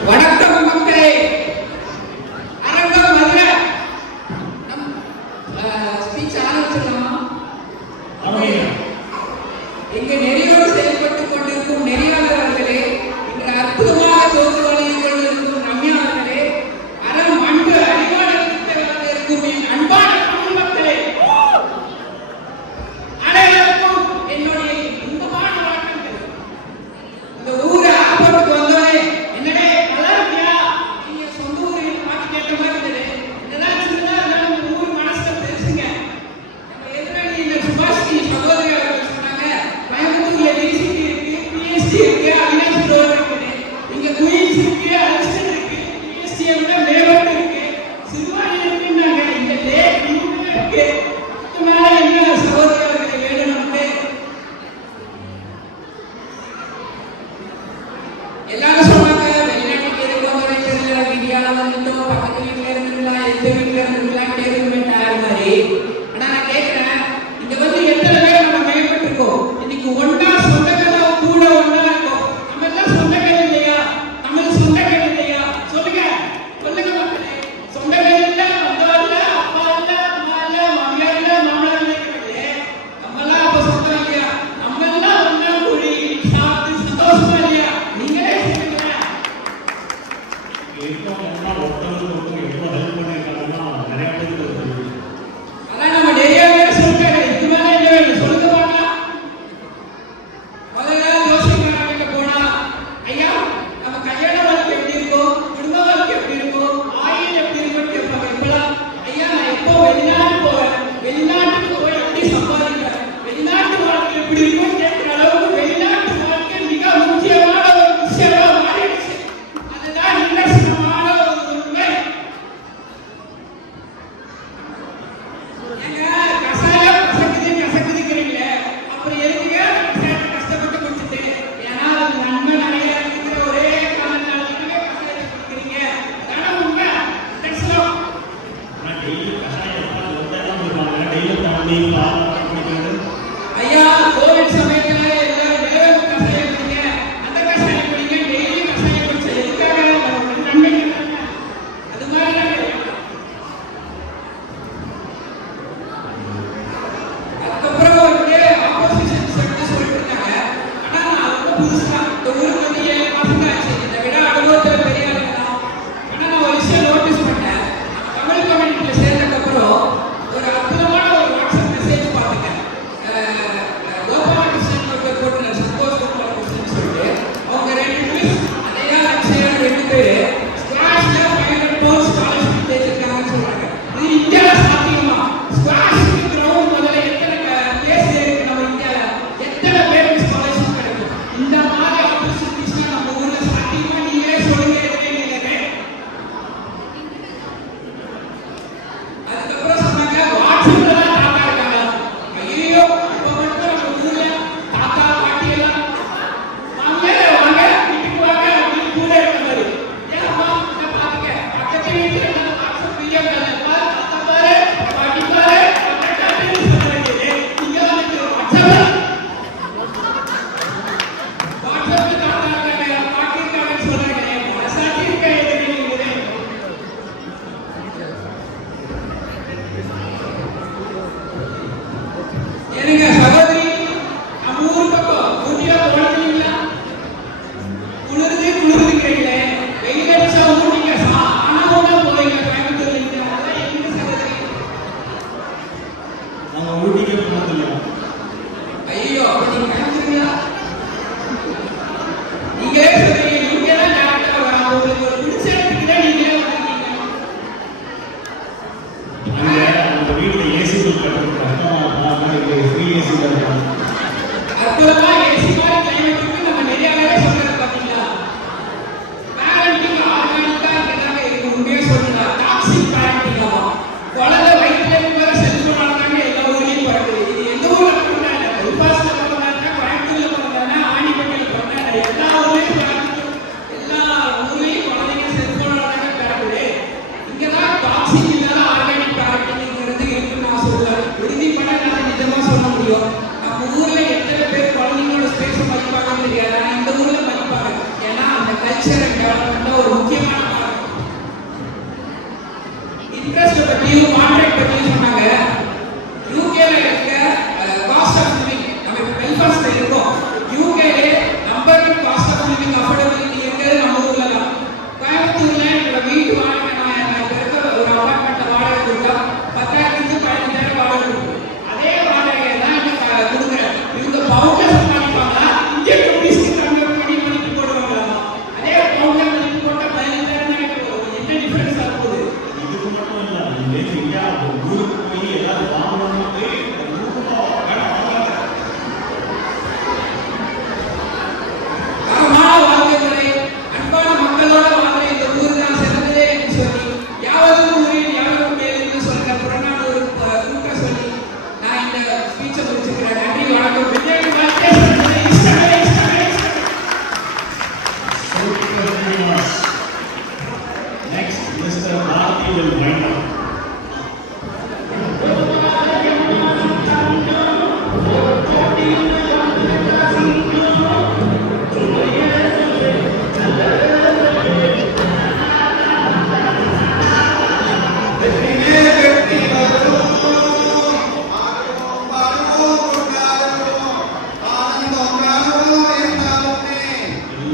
வணக்கம் மக்களே. அரங்கம் மதுரை. ஸ்பீச் ஆரம்பிச்சிடலாமா? இங்கு நெறியோடு செயல்பட்டுக் கொண்டிருக்கும் நெறியாளர் அவர்களே, இங்கு அற்புதமாக தோற்று வழங்கிக் கொண்டிருக்கும் ரம்யா அவர்களே, அறம் அன்பு அறிவாளர்களுக்கு இருக்கும் என் அன்பான தமிழ் மக்களே, அனைவருக்கும் என்னுடைய இன்பமான வணக்கங்கள். இந்த ஊரை ஆபத்துக்கு வந்தோடனே என்னடே நல்லா இருக்கியா? நீங்க சொந்த ஊரில் பார்த்து கேட்ட மாதிரி இருந்தது. என்னதான் சின்னதா இருந்தாலும் இந்த ஊர் மனசுல பெருசுங்க. நம்ம எதிராளி இந்த சுபாஷினி சகோதரி அவர்கள் சொன்னாங்க, கோயம்புத்தூர்ல டிசிடி இருக்கு, பிஎஸ்டி இருக்கு, அவினாஷ் ரோடு இருக்குது, இங்க குயின்ஸ் இருக்கு, அல்சன் இருக்கு, பிஎஸ்டியை விட மேலோடு இருக்கு, சிறுவாணி இருக்குன்னாங்க, இங்க லேக் இன்னும் இருக்கு. இதுக்கு மேல என்ன சகோதரி அவர்களை வேணும் நமக்கு? எல்லாரும் சொன்னாங்க, வெளிநாட்டுக்கு எதுக்கு வந்தோடனே தெரியல, வீடியோல வந்துட்டோம், பக்கத்து வீட்டுல இருந்துக்கலாம், எந்த வீட்டுல இருந்துக்கலாம், டேபிள் ஆறு மாதிரி. ஆனா நான் கேட்கிறேன், இங்க வந்து எத்தனை பேர் நம்ம மேம்பட்டிருக்கோம்? இன்னைக்கு ஒன்னா சொந்தங்கள் கூட ஒன்னா இருக்கோம். நம்ம எல்லாம் சொந்தங்கள் இல்லையா? தமிழ் சொந்தங்கள் இல்லையா? சொல்லுங்க சொல்லுங்க மக்களே. சொந்தங்கள் இல்ல, வந்தோம் இல்ல, அப்பா இல்ல, அம்மா இல்ல, மாமியார் இல்ல, மாமனார் இல்லைங்கிறீங்களே. நம்ம எல்லாம் அப்ப சொந்தம் இல்லையா? நம்ம எல்லாம் ஒன்னா கூடி சாப்பிட்டு சந்தோஷமா இல்லையா? நீங்களே சொல்லுங்களேன். இருக்கவங்கன்னா ஒருத்தவங்களுக்கு எவ்வளோ ஹெல்ப் பண்ணியிருக்காங்கன்னா நிறைய பேருக்கு தெரியும். அதான் நம்ம நிறைய பேர் சொல்றாங்க, இது மேல என்ன வேணும் சொல்லுங்க பார்க்கலாம். முதல்ல ஜோசியக்காரங்க போனா, ஐயா நம்ம கல்யாண வாழ்க்கை எப்படி இருக்கும், குடும்ப வாழ்க்கை எப்படி இருக்கும், ஆயுள் எப்படி இருக்கும்னு கேட்பாங்க. இப்பெல்லாம் ஐயா நான் எப்போ வெளிநாட்டு போவேன், வெளிநாட்டுக்கு போய் எப்படி சம்பாதிப்பேன், வெளிநாட்டு வாழ்க்கை எப்படி இருக்கும்னு கேட்கிற அளவுக்கு வெளிநாட்டு வாழ்க்கை மிக முக்கியமான ஒரு விஷயமா மாறிடுச்சு. அதுதான் நிதர்சனமான ஒரு உண்மை. ஏங்க கசாயம் கசக்குதுங்கிறீங்களே, அப்புறம் எதுக்குங்க கசாயத்தை கஷ்டப்பட்டு குடிச்சிட்டு? ஏன்னா அது நன்மை நிறைய இருக்கிற ஒரே காரணத்தால தானே கசாயத்தை குடிக்கிறீங்க. அதான உண்மை. நிதர்சனம். ஆனால் டெய்லி கஷாயம் ஒருத்தர் இருப்பாங்க, டெய்லி தண்ணி பால் குடிக்கிறது. ஐயா கோவிட் சமயத்துல எல்லாரும் வேறு கசாயம் குடிங்க, அந்த கசாயம் குடிங்க, டெய்லி கசாயம் குடிச்சா எதுக்காக? நமக்கு நன்மைக்கு தானே. அது மாதிரி தான் கிடையாது. அதுக்கப்புறம் வந்து ஆப்போசிஷன் செக்டர் சொல்லிட்டு இருக்காங்க. ஆனா நான் ரொம்ப புதுசா இந்த ஊருக்கு வந்து 7 மாசம் ஆச்சு. இதை விட அனுபவத்துல பெரிய ஆளுங்க தான். ஆனா நான் ஒரு விஷயம் நோட்டீஸ் பண்ணேன். தமிழ் கம்யூனிட்டியில சேர்ந்ததுக்கப்புறம் ஒரு அற்புதமான ஒரு வாட்ஸ்அப் மெசேஜ் பார்த்துட்டேன். கோபாலகிருஷ்ணன் ஒருத்தர் போட்டுருந்தார், சந்தோஷ் கோபாலகிருஷ்ணன் சொல்லிட்டு. அவங்க 2 மிஸ் அதையா அக்ஷயான்னு 2 பேரு ஸ்குவாஷ்ல 500 பவுண்ட் ஸ்காலர்ஷிப் தேடிருக்காங்கன்னு சொல்றாங்க. இது இந்தியால சாத்தியமா? ஸ்குவாஷ்க்கு கிரவுண்ட் முதல்ல எத்தனை பிளேஸ் இருக்கு நம்ம இந்தியால? எத்தனை பேருக்கு ஸ்காலர்ஷிப் கிடைக்கும்? இந்த மாதிரி ஆப்பர்ச்சுனிட்டிஸ்லாம் நம்ம ஊர்ல சாத்தியமா? நீங்களே சொல்லுங்க. அதுக்கப்புறம் சொன்னாங்க வாட்ஸ்அப்ல தான் தாத்தா இருக்காங்க. ஐயோ இப்ப மட்டும் நம்ம ஊர்ல தாத்தா பாட்டி எல்லாம் வாங்க வாங்க வீட்டுக்கு வாங்க அப்படின்னு கூட இருக்க மாதிரி. ஏன் அம்மா இதை பாத்துக்க, பக்கத்து வீட்டுல இருந்தாலும் வாட்ஸ்அப் வீடியோ கால் பாரு, தாத்தா பாரு, பாட்டி பாரு, அப்படின்னு சொல்றாங்க. இங்க வந்து வாட்ஸ்அப்ல தாத்தா இருக்காங்க, பாட்டி இருக்காங்கன்னு சொல்றாங்க. மனசாட்சி இருக்கா எதுக்கு நீங்களே? ஏனுங்க சகோதரி, நம்ம ஊர் பக்கம் ஊட்டியா போனீங்களா? குளிருதுங்கிறீங்களே, வெயில் அடிச்சா ஊட்டிங்க ஆனா போறீங்க கோயம்புத்தூர்ல. அதெல்லாம் எப்படி சகோதரி? அவங்க ஊட்டிக்கே போனது இல்லையா? ஐயோ அப்ப நீங்க கிளம்புறீங்களா? நீங்களே சொல்றீங்க, நீங்க தான் டேரக்டா வரணும். உங்களுக்கு ஒரு பிடிச்ச இடத்துக்கு தான் நீங்களே வந்திருக்கீங்க. அங்கே அவங்க வீட்டில் ஏசி கொஞ்சம் கஷ்டமாக இருக்கும். ஃப்ரீ ஏசியில் இருக்கும். அற்புதமா ஏசி மாதிரி கிளைமேட்டுக்கு நம்ம நிறைய வேலை சொல்றது பாத்தீங்களா? பேரண்டிங் ஆர்கானிக்கா இருக்கிறதாங்க இருக்கு. உண்மையா சொல்றா டாக்ஸிக் பேரண்டிங் ஆகும். குழந்தை வயிற்றுல இருக்கிற செல்போன் ஆனாங்க எல்லா ஊர்லயும் படுது. இது எந்த ஊர்ல பிறந்தாங்க? பைபாஸ்ல பிறந்தாங்க, கோயம்புத்தூர்ல பிறந்தாங்க, ஆண்டிப்பட்டியில பிறந்தாங்க, எல்லா ஊர்லயும் பிறந்து எல்லா ஊர்லயும் குழந்தைங்க செல்போன் ஆனாங்க பிறகுது. இங்கதான் டாக்ஸிக் இல்லாத ஆர்கானிக் பேரண்டிங்ங்கிறது இருக்குன்னு நான் சொல்லுவேன். உறுதிப்பட நான் நிஜமா சொல்ல முடியும். நம்ம ஊர்ல எத்தனை பேர் குழந்தைங்களோட ஸ்பேஸை மதிப்பாங்கன்னு தெரியாது. ஆனா இந்த ஊர்ல மதிப்பாங்க. ஏன்னா அந்த கல்ச்சர் அண்ட் டெவலப்மெண்ட் ஒரு முக்கியமான பாகம். இன்ட்ரெஸ்ட் பத்தியும் கான்ட்ராக்ட் பத்தியும் சொன்னாங்க. யூகேல இருக்க காஸ்ட் ஆஃப் லிவிங் நம்ம இப்போ பெல்ஃபாஸ்ட்ல இருக்கோம். யூகேல number 1 cost of living affordability இருக்கிறது நம்ம ஊர்ல தான். கோயம்புத்தூர்ல என்னோட வீட்டு வாடகை நான் இருக்க ஒரு அபார்ட்மெண்ட்ல வாடகை கொடுத்தா 10,000 15,000 வாடகை கொடுக்கும். அதே வாடகை தான் இங்க கொடுக்குறேன். இவங்க பவுண்டர் சம்பாதிப்பாங்க. இங்கே கம்பெனிஸ்க்கு கன்வெர்ட் பண்ணி மதிப்பு போடுவாங்க. அதே பவுண்டர் மதிப்பு போட்டால் 15,000 தான் கிடைக்கும். என்ன டிஃபரன்ஸ் ஆகுது? இதுக்கு மட்டும் இல்லை, இங்கே இந்தியா ஊருக்கு போய் எல்லாரும் வாங்கணும்னு போய் தரமான வாழ்க்கை முறை, அன்பான மக்களோட வாழ்ற இந்த ஊர் தான் சிறந்ததே என்று சொல்லி யாவதும் ஊரில் யாவரும் மேலிருந்து சொல்ற புறநானூறு கூட்ட சொல்லி நான் இந்த ஸ்பீச்சை முடிச்சுக்கிறேன். நன்றி, வணக்கம். விஜய் வாழ்க்கை சிறந்தது. இஷ்டமே, இஷ்டமே, இஷ்டமே. Next, Mr. Bharati will wind up.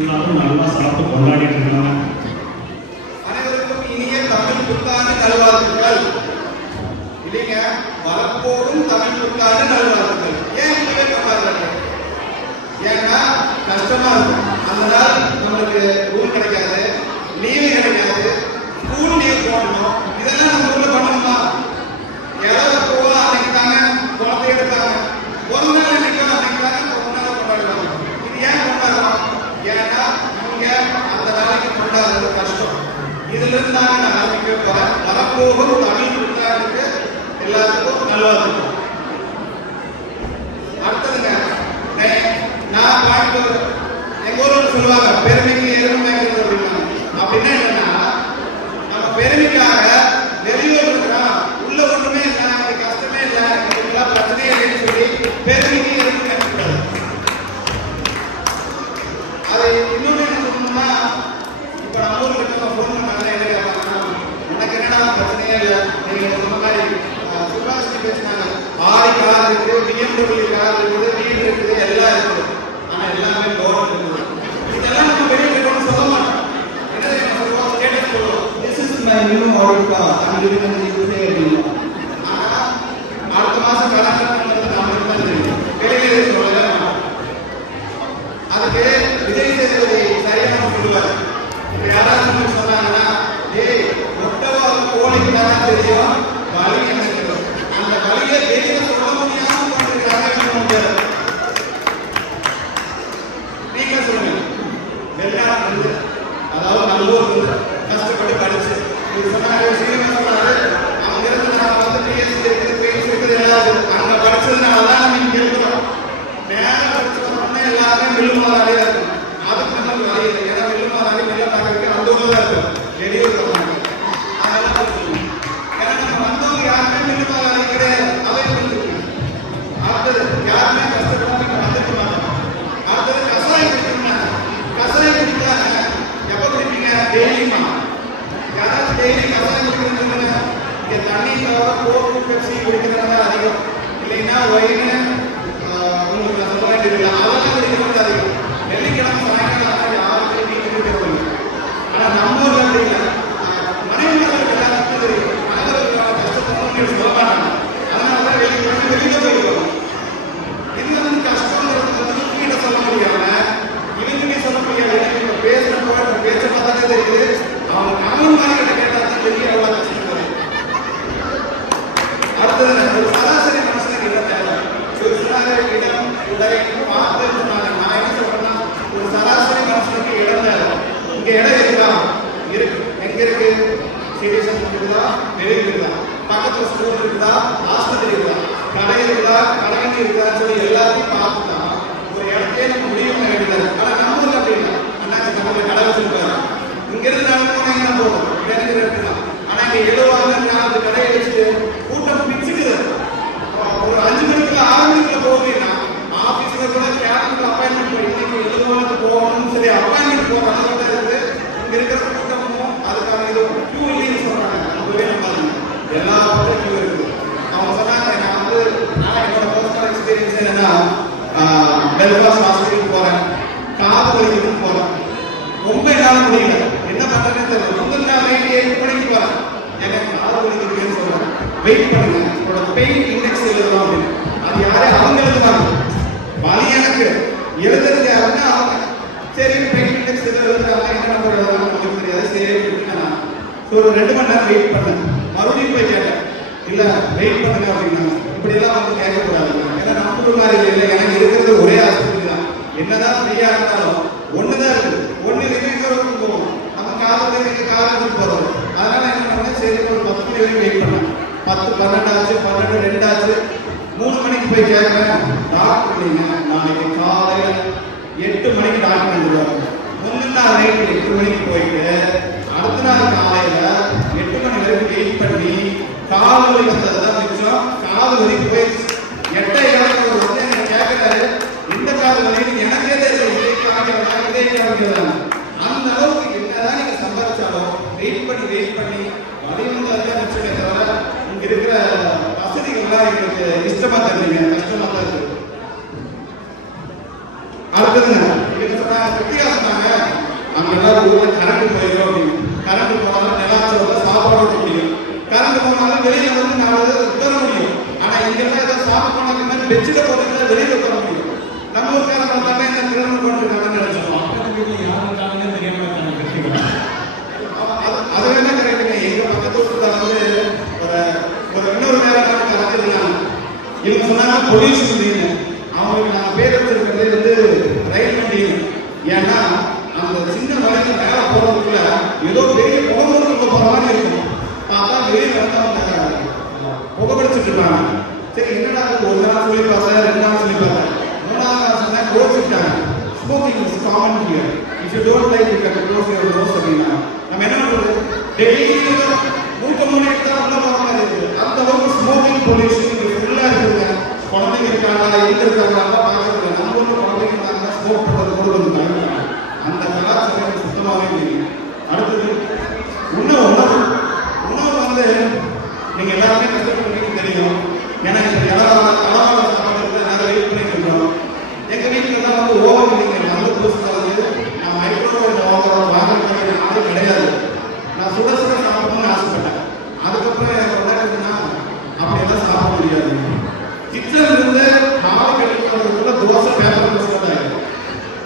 எல்லாரும் நல்லா சாப்பிட்டு கொண்டாடிட்டு இருக்காங்க. அனைவருக்கும் இனிய தமிழ் புத்தாண்டு நல்வாழ்த்துக்கள். இல்லைங்க, வரப்போகும் தமிழ் புத்தாண்டு நல்வாழ்த்துக்கள். ஏன் இப்பவே கொண்டாடுறாங்க? ஏன்னா கஷ்டமா இருக்கும். அந்த நாள் நம்மளுக்கு ரூல் கிடைக்காது, லீவு கிடைக்காது, ஸ்கூல் லீவ் போடணும். இதெல்லாம் நம்ம ஊர்ல பண்ணணுமா? யாராவது போவா அன்னைக்கு தாங்க குழந்தை எடுத்தாங்க, ஒரு நாள் நினைக்கும் அன்னைக்கு தாங்க ஒரு நாள் கொண்டாடுவாங்க. இது ஏன் கொண்டாடுறோம்? ஏன்னா இங்க அந்த நாளைக்கு கொண்டாடுறது கஷ்டம். இதுல இருந்து தாங்க நான் ஆரம்பிக்க போறேன். வரப்போகும் தமிழ் புத்தாண்டுக்கு எல்லாத்துக்கும் நல்வாழ்த்துக்கள். அடுத்ததுங்க, நான் பாட்டு எங்க ஊர்ல சொல்லுவாங்க பெருமைக்கு எருமை மேய்க்கிறது அப்படின்னாங்க. அப்படின்னா என்னன்னா, நம்ம பெருமைக்காக வெளியூர் இருக்கிறோம், உள்ள ஒண்ணுமே இல்லை, எனக்கு கஷ்டமே இல்லை, இதுக்கெல்லாம் பிரச்சனையே இல்லைன்னு சொல்லி பெருமைக்கு எருமை மேய்க்கக்கூடாது. அது இன்னொன்று என்ன சொல்லணும்னா, இப்போ நம்ம ஊர்ல இருக்க ஃபோன் பண்ணாங்க, என்ன கேட்பாங்கன்னா, உனக்கு என்னடா பிரச்சனையே இல்லை, நீங்க சொன்ன மாதிரி சுபாஷி பேசினாங்க, 6 கார் இருக்குது, BMW கார் இருக்குது, வீடு இருக்குது, எல்லாம் இருக்குது. ஆனா எல்லாமே லோன் இருக்குது. இதெல்லாம் நம்ம வெளியே இருக்கணும்னு சொல்ல மாட்டோம். என்ன நம்ம சொல்லுவோம்? ஸ்டேட்டஸ் சொல்லுவோம், this is my new Audi car, I'm living in the USA அப்படின்னா. ஆனா அடுத்த மாசம் கடன் பண்ணுறது நம்ம தான் தெரியும். வெளியில சொல்லவே மாட்டோம். அதுக்கு விஜய் சேதுபதி சரியான சொல்லுவார். இப்போ யாராவது சொன்னாங்கன்னா, ஏய் மொட்டவாத கோழிக்கு தான் தெரியும் வலி எனக்கு, அந்த வலியை வெளியில சொல்ல முடியாம பண்ணிருக்காங்க. நீங்க சொல்லுங்க, வெளிநாடு வந்து அதாவது நல்லூர் கஷ்டப்பட்டு படிச்சு இது சொன்னாரு, சீக்கிரம் சொன்னாரு, அவங்க இருந்து நான் வந்து பிஎஸ்சி இருக்குது, பிஎஸ்சி இருக்குது, எல்லாம் அங்க படிச்சதுனால தான் நம்ம இங்க இருக்கிறோம். நேரம் படிச்சோம்னா எல்லாருமே வில்லுமாதாரியா இருக்கும். அதுக்கு நம்ம வழி இல்லை. ஏன்னா வில்லுமாதாரி வெளியே பார்க்கறதுக்கு அந்த ஊர்ல தான் இருக்கும், வெளியூர் இருக்காங்க. அதெல்லாம் சொல்லுங்க. ஏன்னா நம்ம வந்தவங்க யாருமே வில்லுமாதாரி கிடையாது. அதை புரிஞ்சுக்கணும். அடுத்தது யாருமே கஷ்டப்படாம இங்க வந்துக்க மாட்டாங்க. அடுத்தது கசாயம் குடிக்கணும்னா, கசாயம் குடிக்கிறாங்க. எப்ப குடிப்பீங்க? டெய்லியுமா? யாராவது டெய்லி கசாயம் குடிக்கிறதுன்னு இங்க தண்ணி தவிர கோக்கு பெப்சி குடிக்கிறதா அதிகம். இல்லைன்னா ஒயின்னு உங்களுக்கு நான் சொல்ல வேண்டியதில்லை, அதெல்லாம் குடிக்கிறது அதிகம். வெள்ளிக்கிழமை சாயங்காலம் யாருக்கும் வீட்டு குடிக்கிறது. ஆனா நம்ம ஊர்ல அப்படி இல்லை. மனைவிமார்களுக்கு எல்லாருக்கும் தெரியும், கணவர்களுக்கான கஷ்டத்தை சொல்ல மாட்டாங்க. அதனாலதான் வெள்ளிக்கிழமை வெளியில போயிடுவாங்க. இது வந்து கஷ்டங்கிறது வந்து கிட்ட சொல்ல முடியாம இவங்க சொல்ல முடியாது. இப்ப பேசுறப்ப பேச்ச பார்த்தாலே தெரியுது, அவங்க கணவன் மாதிரி கேட்டா தான் தெரியும் எவ்வளவு கஷ்டம். அடுத்தது ஒரு சராசரி இடம் இருக்குதா? இருக்கு. எங்க இருக்கு? ஸ்டேஷன் இருக்குதா? வெளியில் இருக்குதா? பக்கத்துல ஸ்கூல் இருக்குதா? ஆஸ்பத்திரி இருக்குதா? கடை இருக்குதா? கடைகள் இருக்குதா? சொல்லி எல்லாத்தையும் பார்த்துட்டா ஒரு இடத்தையே நம்ம முடிவு பண்ண வேண்டியது. ஆனா நம்ம ஊர்ல அப்படின்னா அண்ணாச்சி நம்ம கடை வச்சிருக்காரு. இங்க இருந்து நடந்து போனீங்கன்னா போதும் இடத்துக்கு இருக்கலாம். ஆனா இங்க 70 கடையை வச்சுட்டு கூட்டம் பிச்சுக்குது. ஒரு 5 மணிக்குள்ள 6 மணிக்குள்ள போவீங்கன்னா ஆபீஸ்ல கூட கேபிள் அப்பாயின்மெண்ட் இன்னைக்கு 70 போகணும்னு சொல்லி அப்பாயின்மெண்ட் போற அளவுக்கு இருக்கு. இங்க இருக்கிற கூட்டமும் அதுக்கான இது கியூ இல்லைன்னு சொல்றாங்க. அதுவே நம்ம எல்லா பக்கம் கியூ இருக்குது. அவங்க சொன்னாங்க நான் என்னோட பர்சனல் எக்ஸ்பீரியன்ஸ் என்னன்னா பெல்ஃபாஸ்ட் ஹாஸ்பிட்டல் போறேன், காது வலிக்குதுன்னு போறேன், ரொம்ப என்னால முடியல, என்ன பண்றேன்னு தெரியல. முதல் நாள் நைட் 8 மணிக்கு போறேன், எனக்கு காது வலிக்குதுன்னு சொல்றேன், வெயிட் பண்ணுங்க உங்களோட பெயின் இண்டெக்ஸ் எழுதலாம் அப்படின்னு. அது யாரே அவங்க எழுதுவாங்க, வலி எனக்கு எழுதுறது யாருன்னா அவங்க. சரி பெயின் இண்டெக்ஸ் எழுதுறாங்க, என்ன பண்றது நமக்கு தெரியாது. சரி விட்டுட்டேன். ஒரு 2 மணி நேரம் வெயிட் பண்ணேன். மறுபடியும் போய் கேட்டேன், இல்ல வெயிட் பண்ணுங்க அப்படின்னா. இப்படி எல்லாம் வந்து கேட்கக்கூடாது. ஏன்னா நம்ம மாதிரி இல்லை, எனக்கு இருக்கிறது ஒரே ஆஸ்பத்திரி தான். என்னதான் ஃப்ரீயா இருந்தாலும் ஒண்ணுதான் இருக்கு. ஒண்ணு இன்னொரு போகும், நம்ம காலத்துக்கு போறோம். அதனால என்ன பண்ணேன், சரி ஒரு 10 மணி வரைக்கும் வெயிட் பண்ணேன். 10, 12 ஆச்சு, 12, 2 ஆச்சு. 3 மணிக்கு போய் கேட்கிறேன், டாக்டர் நீங்க நாளைக்கு காலையில 8 மணிக்கு டாக்டர் வந்துருவாங்க. முந்தின நாள் நைட்டு 8 மணிக்கு போயிட்டு அடுத்த நாள் காலையில 8 மணி வரைக்கும் வெயிட் பண்ணி காது வலி வந்ததுதான் மிச்சம். காது வலி போயிடுச்சு. 8 ஒரு வந்து கேட்கிறாரு, இந்த காது வலின்னு எனக்கே தெரியல. அந்த அளவுக்கு என்னதான் நீங்க சம்பாதிச்சாலும் வெயிட் பண்ணி வலி வந்து அதுதான் மிச்சமே தவிர இங்க இருக்கிற வசதிகள்லாம் எங்களுக்கு இஷ்டமா தெரியல, கஷ்டமா தான் இருக்கு. அடுத்ததுங்க இதுக்கு சொன்னாங்க, கிருத்திகா சொன்னாங்க, அங்க எல்லாரும் ஊர்ல கரண்ட் போயிடும் அப்படின்னு. கரண்ட் போனாலும் நிலாச்சோட சாப்பாடு முடியும், கரண்ட் போனாலும் வெளியில வந்து நான் உட்கார முடியும். ஆனா இங்க எல்லாம் ஏதோ சாப்பிட்டு போனதுக்கு மாதிரி பெட்ஷீட்டை போட்டு வெளியில உட்கார முடியும். நம்ம ஊருக்கார பார்த்தாங்க இந்த கிரௌண்ட் போட்டுருக்காங்கன்னு நினைச்சோம். அது வேணா கரெக்டுங்க. எங்க பக்கத்து ஊர்ல வந்து ஒரு இன்னொரு நேரம் கலந்துருந்தாங்க. இவங்க சொன்னாங்க பொல்யூஷன் அப்படின்னு. அவங்களுக்கு நாங்கள் பேர் எடுத்துருக்கிறது வந்து ரயில் வண்டியும். ஏன்னா அந்த சின்ன வழிக்கு மேலே போறதுக்குள்ள ஏதோ பெரிய புகை போற மாதிரி இருக்கும். பார்த்தா வெளியில வந்து அவங்க புகைப்பிடிச்சிட்டு இருக்காங்க. சரி என்னடா ஒரு நாள் சொல்லி பார்த்தேன், 2 நாள் சொல்லி பார்த்தேன், 3ஆவது நாள் சொன்னேன் close. Smoking is common here. If you don't like you can close your nose அப்படின்னா நம்ம என்ன பண்றது? டெய்லி மூக்கமோனே எடுத்தா உள்ள போற மாதிரி இருக்கு. அந்த அளவுக்கு ஸ்மோக்கிங் பொல்யூஷன் இங்க ஃபுல்லா இருக்குங்க. குழந்தைங்க இருக்காங்களா, எங்க இருக்காங்களா பார்க்கறது. நம்ம ஊர்ல குழந்தைங்க இருந்தாங்கன்னா ஸ்மோக் பண்றது கூட கொஞ்சம் பயன்படுறாங்க. அந்த கலாச்சாரம் சுத்தமாகவே தெரியும். அடுத்தது உணவு வந்து நீங்க எல்லாருமே கஷ்டப்பட்டு தெரியும். ஏன்னா இந்த கலவால சாப்பாடு நாங்கள் வெயிட் பண்ணிட்டு இருக்கோம். எங்க வீட்டுல எல்லாம் வந்து ஓவர் நீங்க நல்ல புதுசு வந்து நான் மைக்ரோவேவ் ஓவர் வாங்குறது அது கிடையாது. நான் சுட சாப்பிடணும்னு ஆசைப்பட்டேன். அதுக்கப்புறம் எனக்கு உடனேன்னா அப்படியெல்லாம் சாப்பிட முடியாது. கிச்சன்ல இருந்து மாவு கழிக்கிறதுக்குள்ள dosa paper dosa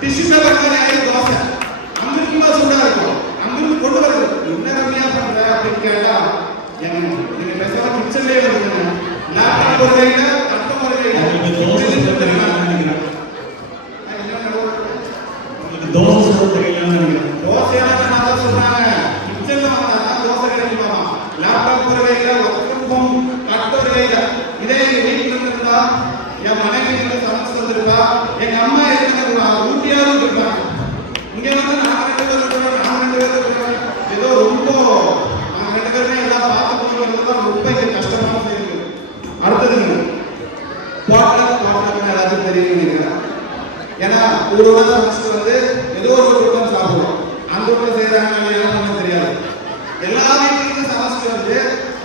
tissue paper மாதிரி ஆயிரம் தோசை அங்க இருக்குமா சூடா இருக்கும். அங்கிருந்து கொண்டு வருது என்ன கம்மியா பண்ற அப்படின்னு கேட்டா நீங்க பேசாம கிச்சன்லயே வருங்க. லேப்டாப் ஒரு கையில கட்டம் ஒரு கையில தோசை சொல்றீங்க. தோசையெல்லாம் நான் சொன்னாங்க கிச்சன்ல வந்தா தோசை கிடைக்குமா? லேப்டாப் ஒரு கையில குடும்பம் கட்ட ஒரு கையில. இதே எங்க வீட்டுல இருந்திருந்தா என் மனைவி சமைச்சு வந்திருப்பா, எங்க அம்மா இருந்தா ஊட்டியாவது இருப்பாங்க. இங்க வந்து நாங்க 2 பேரும் ஏதோ ரொம்ப நாங்க 2 பேருமே எல்லாம் பார்த்து போகிறதுதான் ரொம்ப இங்க கஷ்டமா இருக்கு. அடுத்ததுங்க குவார்டர் எல்லாத்துக்கும் தெரியும் நினைக்கிறேன். ஏன்னா ஒரு ஃபர்ஸ்ட் வந்து ஏதோ ஒரு கூட்டம் சாப்பிடுவோம். அந்த கூட்டம் செய்யறாங்க நமக்கு தெரியாது. எல்லா வீட்லயும் சமைச்சு வந்து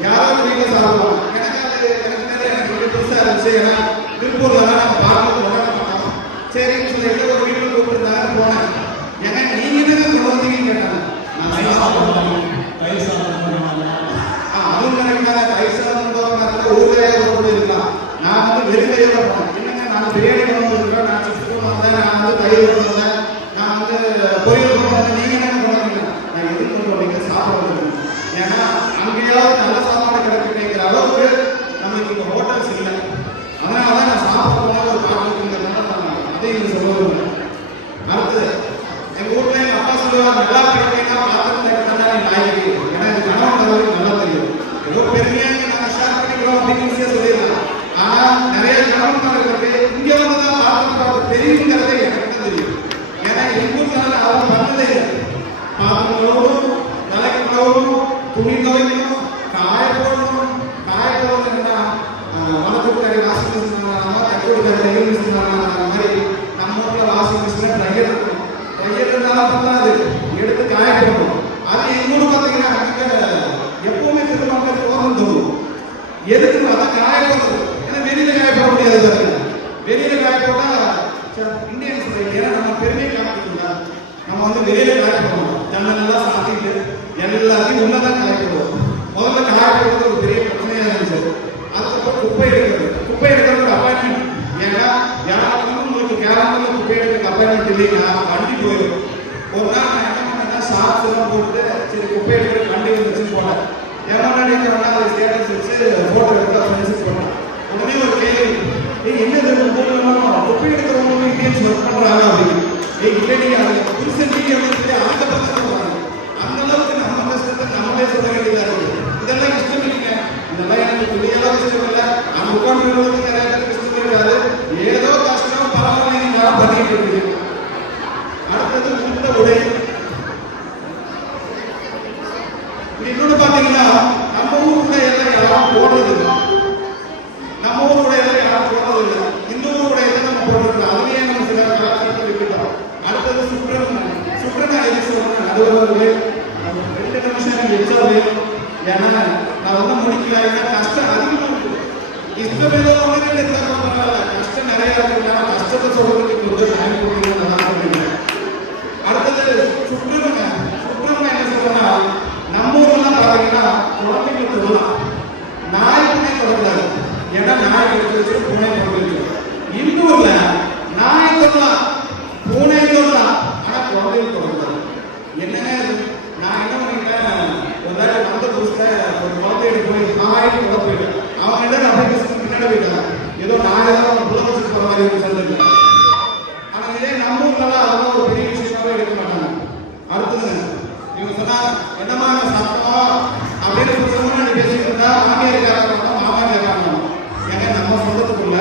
யாரோ வீட்டுல சாப்பிடுவாங்க. எனக்கு புதுசா இருந்துச்சு. ஏன்னா திருப்பூர்ல நம்ம பார்க்க மாட்டோம். சரின்னு சொல்லிட்டு ஒரு வீட்டுல கூப்பிட்டுருந்தாரு போனேன். ஏன்னா நீங்க என்ன கொண்டு வந்தீங்கன்னு கேட்டாங்க. அதுவும் நினைக்கிறாங்க தயிர் சாதம் ஊர்ல இருக்கலாம். நான் வந்து வெறுங்கையோட போனேன். என்னங்க நான் பிரியாணி கொண்டு வந்திருக்கேன், நான் சிப்ஸ் கொண்டு வந்தேன், நான் வந்து தயிர் கொண்டு வந்தேன், நான் வந்து பொரியல் கொண்டு வந்தேன். நீங்க என்ன கொண்டு வந்தீங்க? நான் எது கொண்டு வந்தீங்க? சாப்பிட. ஏன்னா அங்கேயாவது நல்ல சாப்பாடு கிடைக்குங்கிற அளவுக்கு நம்மளுக்கு இங்க ஹோட்டல்ஸ் இல்லை. அதனாலதான் நான் சாப்பிட போன ஒரு பாட்டு அதையும் சொல்லுவாங்க. அடுத்தது எங்க ஊர்ல எங்க அப்பா சொல்லுவாங்க நல்லா ஏதோ பெருமையாக நாங்கள் ஷேர் பண்ணிக்கிறோம் அப்படின்னு ஈஸியாக சொல்லிடலாம். ஆனா நிறைய கிராமங்கள் இருக்கிறது இங்க வந்து தான் பார்த்து தெரியுங்கிறதே எனக்கு தான் தெரியும். ஏன்னா எங்கூர்னால அவர் பண்ணதே இல்லை. பாத்திரம் கழுவணும், தலைக்கு கழுவணும், துணி துவைக்கணும், காய போடணும். காய போடணும்னா வளர்த்துக்காரி வாஷிங் மிஷின் தக்கோடுக்காரி தையல் மிஷின் அந்த மாதிரி நம்ம ஊர்ல வாஷிங் மிஷின் ட்ரையர் இருக்கும். ட்ரையர் இருந்தாலும் பண்ணாது, எடுத்து காய போடணும். அது எங்க ஊர் பார்த்தீங்கன்னா எப்பவுமே திருமணம் போகணும்னு தோணும். எதுக்கு அதான் காய போடுறது. ஏன்னா வெளியில காய போட முடியாது. வெளியில காய போட்டா இந்தியன் சொல்றீங்க. ஏன்னா நம்ம பெருமையை காமிக்கணும்ல. நம்ம வந்து வெளியில காய போடணும். ஜன்னல்லாம் சாத்திட்டு எல்லாத்தையும் உள்ளதான் காய போடுவோம். முதல்ல காய போடுறது ஒரு பெரிய பிரச்சனையா இருந்துச்சு. அதுக்கப்புறம் குப்பை எடுக்கிறது. குப்பை எடுக்கிறது ஒரு அப்பாயின்மெண்ட். ஏன்னா யாராலும் உங்களுக்கு கேரளாவில் குப்பை எடுக்க அப்பாயின்மெண்ட் இல்லைன்னா வண்டி போயிடும். ஒரு நாள் நான் என்ன பண்ணேன்னா ஷார்ட்ஸ் எல்லாம் போட்டு சரி குப்பை எடுக்கிற வண்டி வந்துச்சுன்னு போனேன். ஏமாடி அதை ஸ்டேட்டஸ் வச்சு போட்டோ எடுத்து ஃப்ரெண்ட்ஸுக்கு போனேன். உடனே ஒரு கேள்வி, என்னது குப்பை எடுக்கிறவங்க இந்தியன்ஸ் ஒர்க் பண்றாங்க அப்படின்னு. இல்லடி அது புதுசன் டிவி அப்படின்னு அந்த பக்கம் சொல்றாங்க. அந்த அளவுக்கு நம்ம கஷ்டத்தை நம்மளே சொல்ல வேண்டியதா இருக்கு. இதெல்லாம் இஷ்டம் இல்லைங்க. இதெல்லாம் எனக்கு துணியெல்லாம் இஷ்டம் இல்லை. அந்த உட்காந்து நிறைய பேருக்கு இஷ்டம் இருக்காது. ஏதோ கஷ்டம் பரவாயில்லைங்க நான் பண்ணிட்டு இருக்கேன். அடுத்தது உள்ள உடை. இன்னொன்று பார்த்தீங்கன்னா நம்ம ஊருடைய எல்லாம் யாரும் போடுறது இல்லை. நம்ம ஊருடைய எல்லாம் யாரும் போடுறது இல்லை. இந்த ஊருடைய எல்லாம் நம்ம போடுறது. அதுலயே நம்ம சில கலாச்சாரத்தை விட்டுட்டோம். அடுத்தது சுற்றுலா. சுற்றுலா எது சொல்றேன் அது ஒரு 2 நிமிஷம் எனக்கு எச்சா வேணும். ஏன்னா நான் வந்து முடிக்கல. கஷ்டம் அதிகமாக இருக்கு. இஷ்டம் ஏதோ ஒன்று இருந்தால் கஷ்டம் நிறைய இருக்குன்னா கஷ்டத்தை சொல்றதுக்கு கொஞ்சம் டைம் கொடுக்கணும்னு நான் சொல்றேன். அடுத்தது சுற்றுலா. சுற்றுலா என்ன சொல்றேன்னா நம்ம ஊர்லாம் பார்த்தீங்கன்னா குழந்தைங்களுக்கு சொல்லலாம் நாய் பூனை தொடக்கூடாது. ஏன்னா நாய் எடுத்து பூனை தொடர்ந்து. இந்த ஊர்ல நாய் தொடலாம், பூனை தொடலாம், ஆனா குழந்தைகள் தொடக்கூடாது. என்னங்க நான் என்ன பண்ணிட்டேன், ஒரு வேலை வந்த புதுசுல ஒரு குழந்தைய போய் நாய்க்கு கூட போயிட்டேன். அவங்க என்ன அப்படி பின்னாடி போயிட்டாங்க. ஏதோ நாய் தான் புள்ள வச்சுட்டு போற மாதிரி சொல்லிட்டு. ஆனா இதே நம்ம ஊர்லாம் அதெல்லாம் ஒரு பெரிய விஷயமாவே எடுக்க மாட்டாங்க. அடுத்தது இவங்க சொன்னா என்னமா சத்தம் அப்படின்னு முன்னாடி பேசிட்டு இருந்தா மாமியார் கேட்கறாங்க, மாமார் கேட்கறாங்க. ஏங்க நம்ம சொந்தத்துக்குள்ள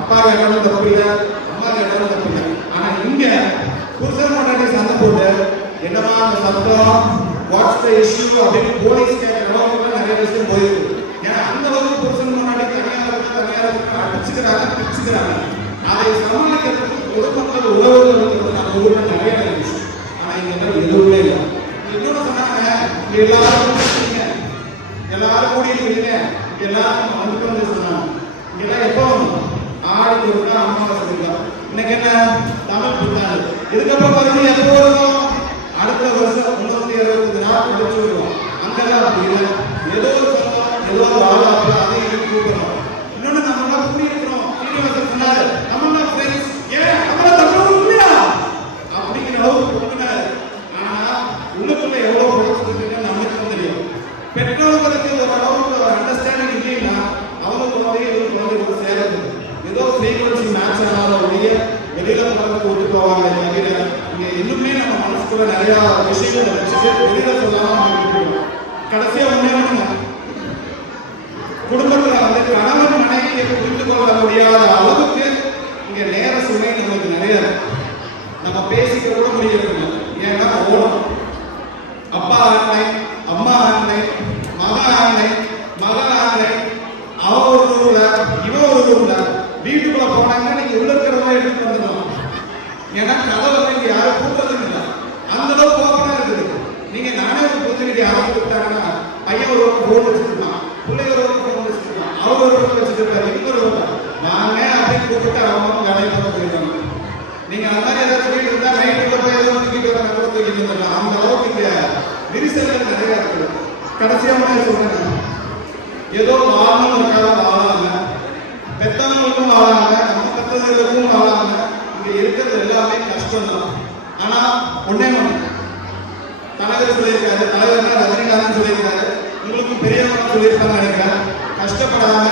அப்பா கேட்டாலும் தப்பு இல்லை, அம்மா கேட்டாலும் தப்பு இல்லை. ஆனா இங்க புருஷன் முன்னாடி சண்டை போட்டு என்னமா அந்த சத்தம், வாட்ஸ் த இஷ்யூ அப்படின்னு போலீஸ் கேட்கிற அளவுக்கு நிறைய விஷயம் போயிருக்கு. ஏன்னா அந்த அளவுக்கு புருஷன் முன்னாடி தனியார் அடிச்சுக்கிறாங்க, பிடிச்சுக்கிறாங்க. அதை சமாளிக்கிறதுக்கு பொதுமக்கள் உறவுகள் நம்ம ஊர்ல நிறைய இருந்துச்சு. ஆனா இங்க எதுவுமே இல்லை. இன்னொன்று சொன்னாங்க, எல்லாரும் எல்லாரும் கூடி இருக்கிறீங்க, எல்லாரும் வந்துட்டு வந்து சொன்னாங்க. இதெல்லாம் எப்போ ஆடி கொடுத்தா அம்மாவாசை சொல்லிக்கலாம். இன்னைக்கு என்ன தமிழ் புத்தாண்டு. இதுக்கப்புறம் பார்த்தீங்கன்னா எப்போ வரும், அடுத்த வருஷம் 360 நாள் படிச்சு வருவோம். அங்கெல்லாம் அப்படி இல்லை. ஏதோ சொல்லுவோம், ஏதோ ஆளாப்பா அதையும் இது கூட்டணும். இன்னொன்று நம்ம கூடி இருக்கிறோம். சீனிவாசன் சொன்னாரு நம்ம ஃப்ரெண்ட்ஸ் ஏன் நம்மள தமிழ் இல்லையா அப்படிங்கிற அளவுக்கு கொடுக்குறாரு. உள்ளுக்குள்ள எவ்வளவு படிச்சிருக்குன்னு நமக்கு தெரியும். பெற்றோர்களுக்கு ஒரு அளவுக்கு ஒரு அண்டர்ஸ்டாண்டிங் இல்லைன்னா அவங்க குழந்தைய குழந்தைகளுக்கு சேரது ஏதோ ஃப்ரீக்வன்சி மேட்ச் ஆனால ஒழிய வெளியில பக்கத்துக்கு விட்டு போவாங்க. தவிர இங்க இன்னுமே நம்ம மனசுக்குள்ள நிறைய விஷயங்களை வச்சுட்டு வெளியில சொல்லாம விட்டுருவோம். கடைசியா ஒண்ணு குடும்பத்துல வந்து கணவன் மனைவியை புரிந்து கொள்ள முடியாத அளவுக்கு இங்க நேர சுமை நமக்கு நிறைய நம்ம பேசிக்க கூட முடியறது. ஏன்னா ஓடும் அப்பா ஆன்லைன், அம்மா ஆன்லைன், மகா ஆன்லைன், மகன் ஆன்லைன், அவன் ஒரு ரூம்ல இவன் ஒரு ரூம்ல. வீட்டுக்குள்ள போனாங்கன்னா நீங்க உள்ள இருக்கிறவங்க எடுத்து வந்துடலாம். ஏன்னா கதவை இங்க யாரும் கூப்பிடுறது இல்லை. அந்த அளவுக்கு ஓப்பனா இருக்குது. நீங்க நானே ஒரு புதுக்கு யாரும் கூப்பிட்டாங்கன்னா பையன் ஒரு போன் வச்சுருக்கான், பிள்ளை ஒரு போன் வச்சுருக்கான், அவர் ஒரு போன் வச்சுருக்காரு, இன்னொரு வாங்க அப்படின்னு கூப்பிட்டு அவங்க வேலையை பார்த்து போயிருக்காங்க. நீங்க அந்த மாதிரி ஏதாவது வீடு இருந்தா நைட்டுக்குள்ள போய் ஏதோ தூக்கிட்டு வர கூட தூக்கிட்டு வந்துடலாம். அந்த அளவுக்கு இங்க விரிசல்கள் நிறைய இருக்குது. கடைசியா சொல்றேன், ஏதோ வாழணும் இருக்காத வாழாங்க, பெத்தவங்களுக்கும் வாழாங்க, நம்ம பெத்தவங்களுக்கும் வாழாங்க. இங்க இருக்கிறது எல்லாமே கஷ்டம் தான். ஆனா ஒன்னே தலைவர் சொல்லியிருக்காரு, தலைவர் ரஜினிகாந்த் சொல்லியிருக்காரு, உங்களுக்கும் பெரியவங்க சொல்லியிருக்காங்க நினைக்கிறேன். கஷ்டப்படாம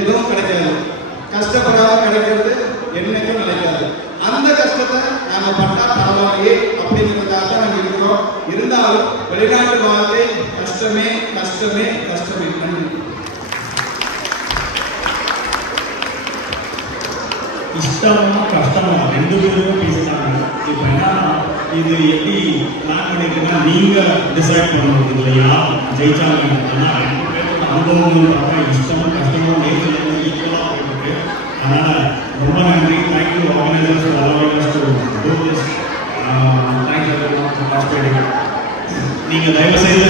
எதுவும் கிடைக்காது, கஷ்டப்படாம கிடைக்கிறது என்னைக்கும் நினைக்காது. அந்த கஷ்டத்தை நாங்க பட்டா பரவாயில்லையே அப்படிங்கிறதுக்காக தான் நாங்க இருக்கிறோம். இருந்தாலும் வெளிநாட்டு வாழ்க்கை கஷ்டமே கஷ்டமே கஷ்டமே. நன்றி. இஷ்டமா கஷ்டமா ரெண்டு பேரும் பேசுறாங்க. இப்போ என்ன இது எப்படி பிளான் பண்ணிருக்கீங்கன்னா நீங்க டிசைட் பண்ணணும் இல்லையா ஜெயிச்சாங்க. ஏன்னா ரெண்டு பேரும் அனுபவங்கள் பார்த்தா இஷ்டமும் கஷ்டமும் நேரத்தில் ஈக்குவலாக போயிருக்கு. அதனால ரொம்ப நன்றி. Thank you organisers for allowing us to do this. Thank you very much for participating. நீங்க தயவு செய்து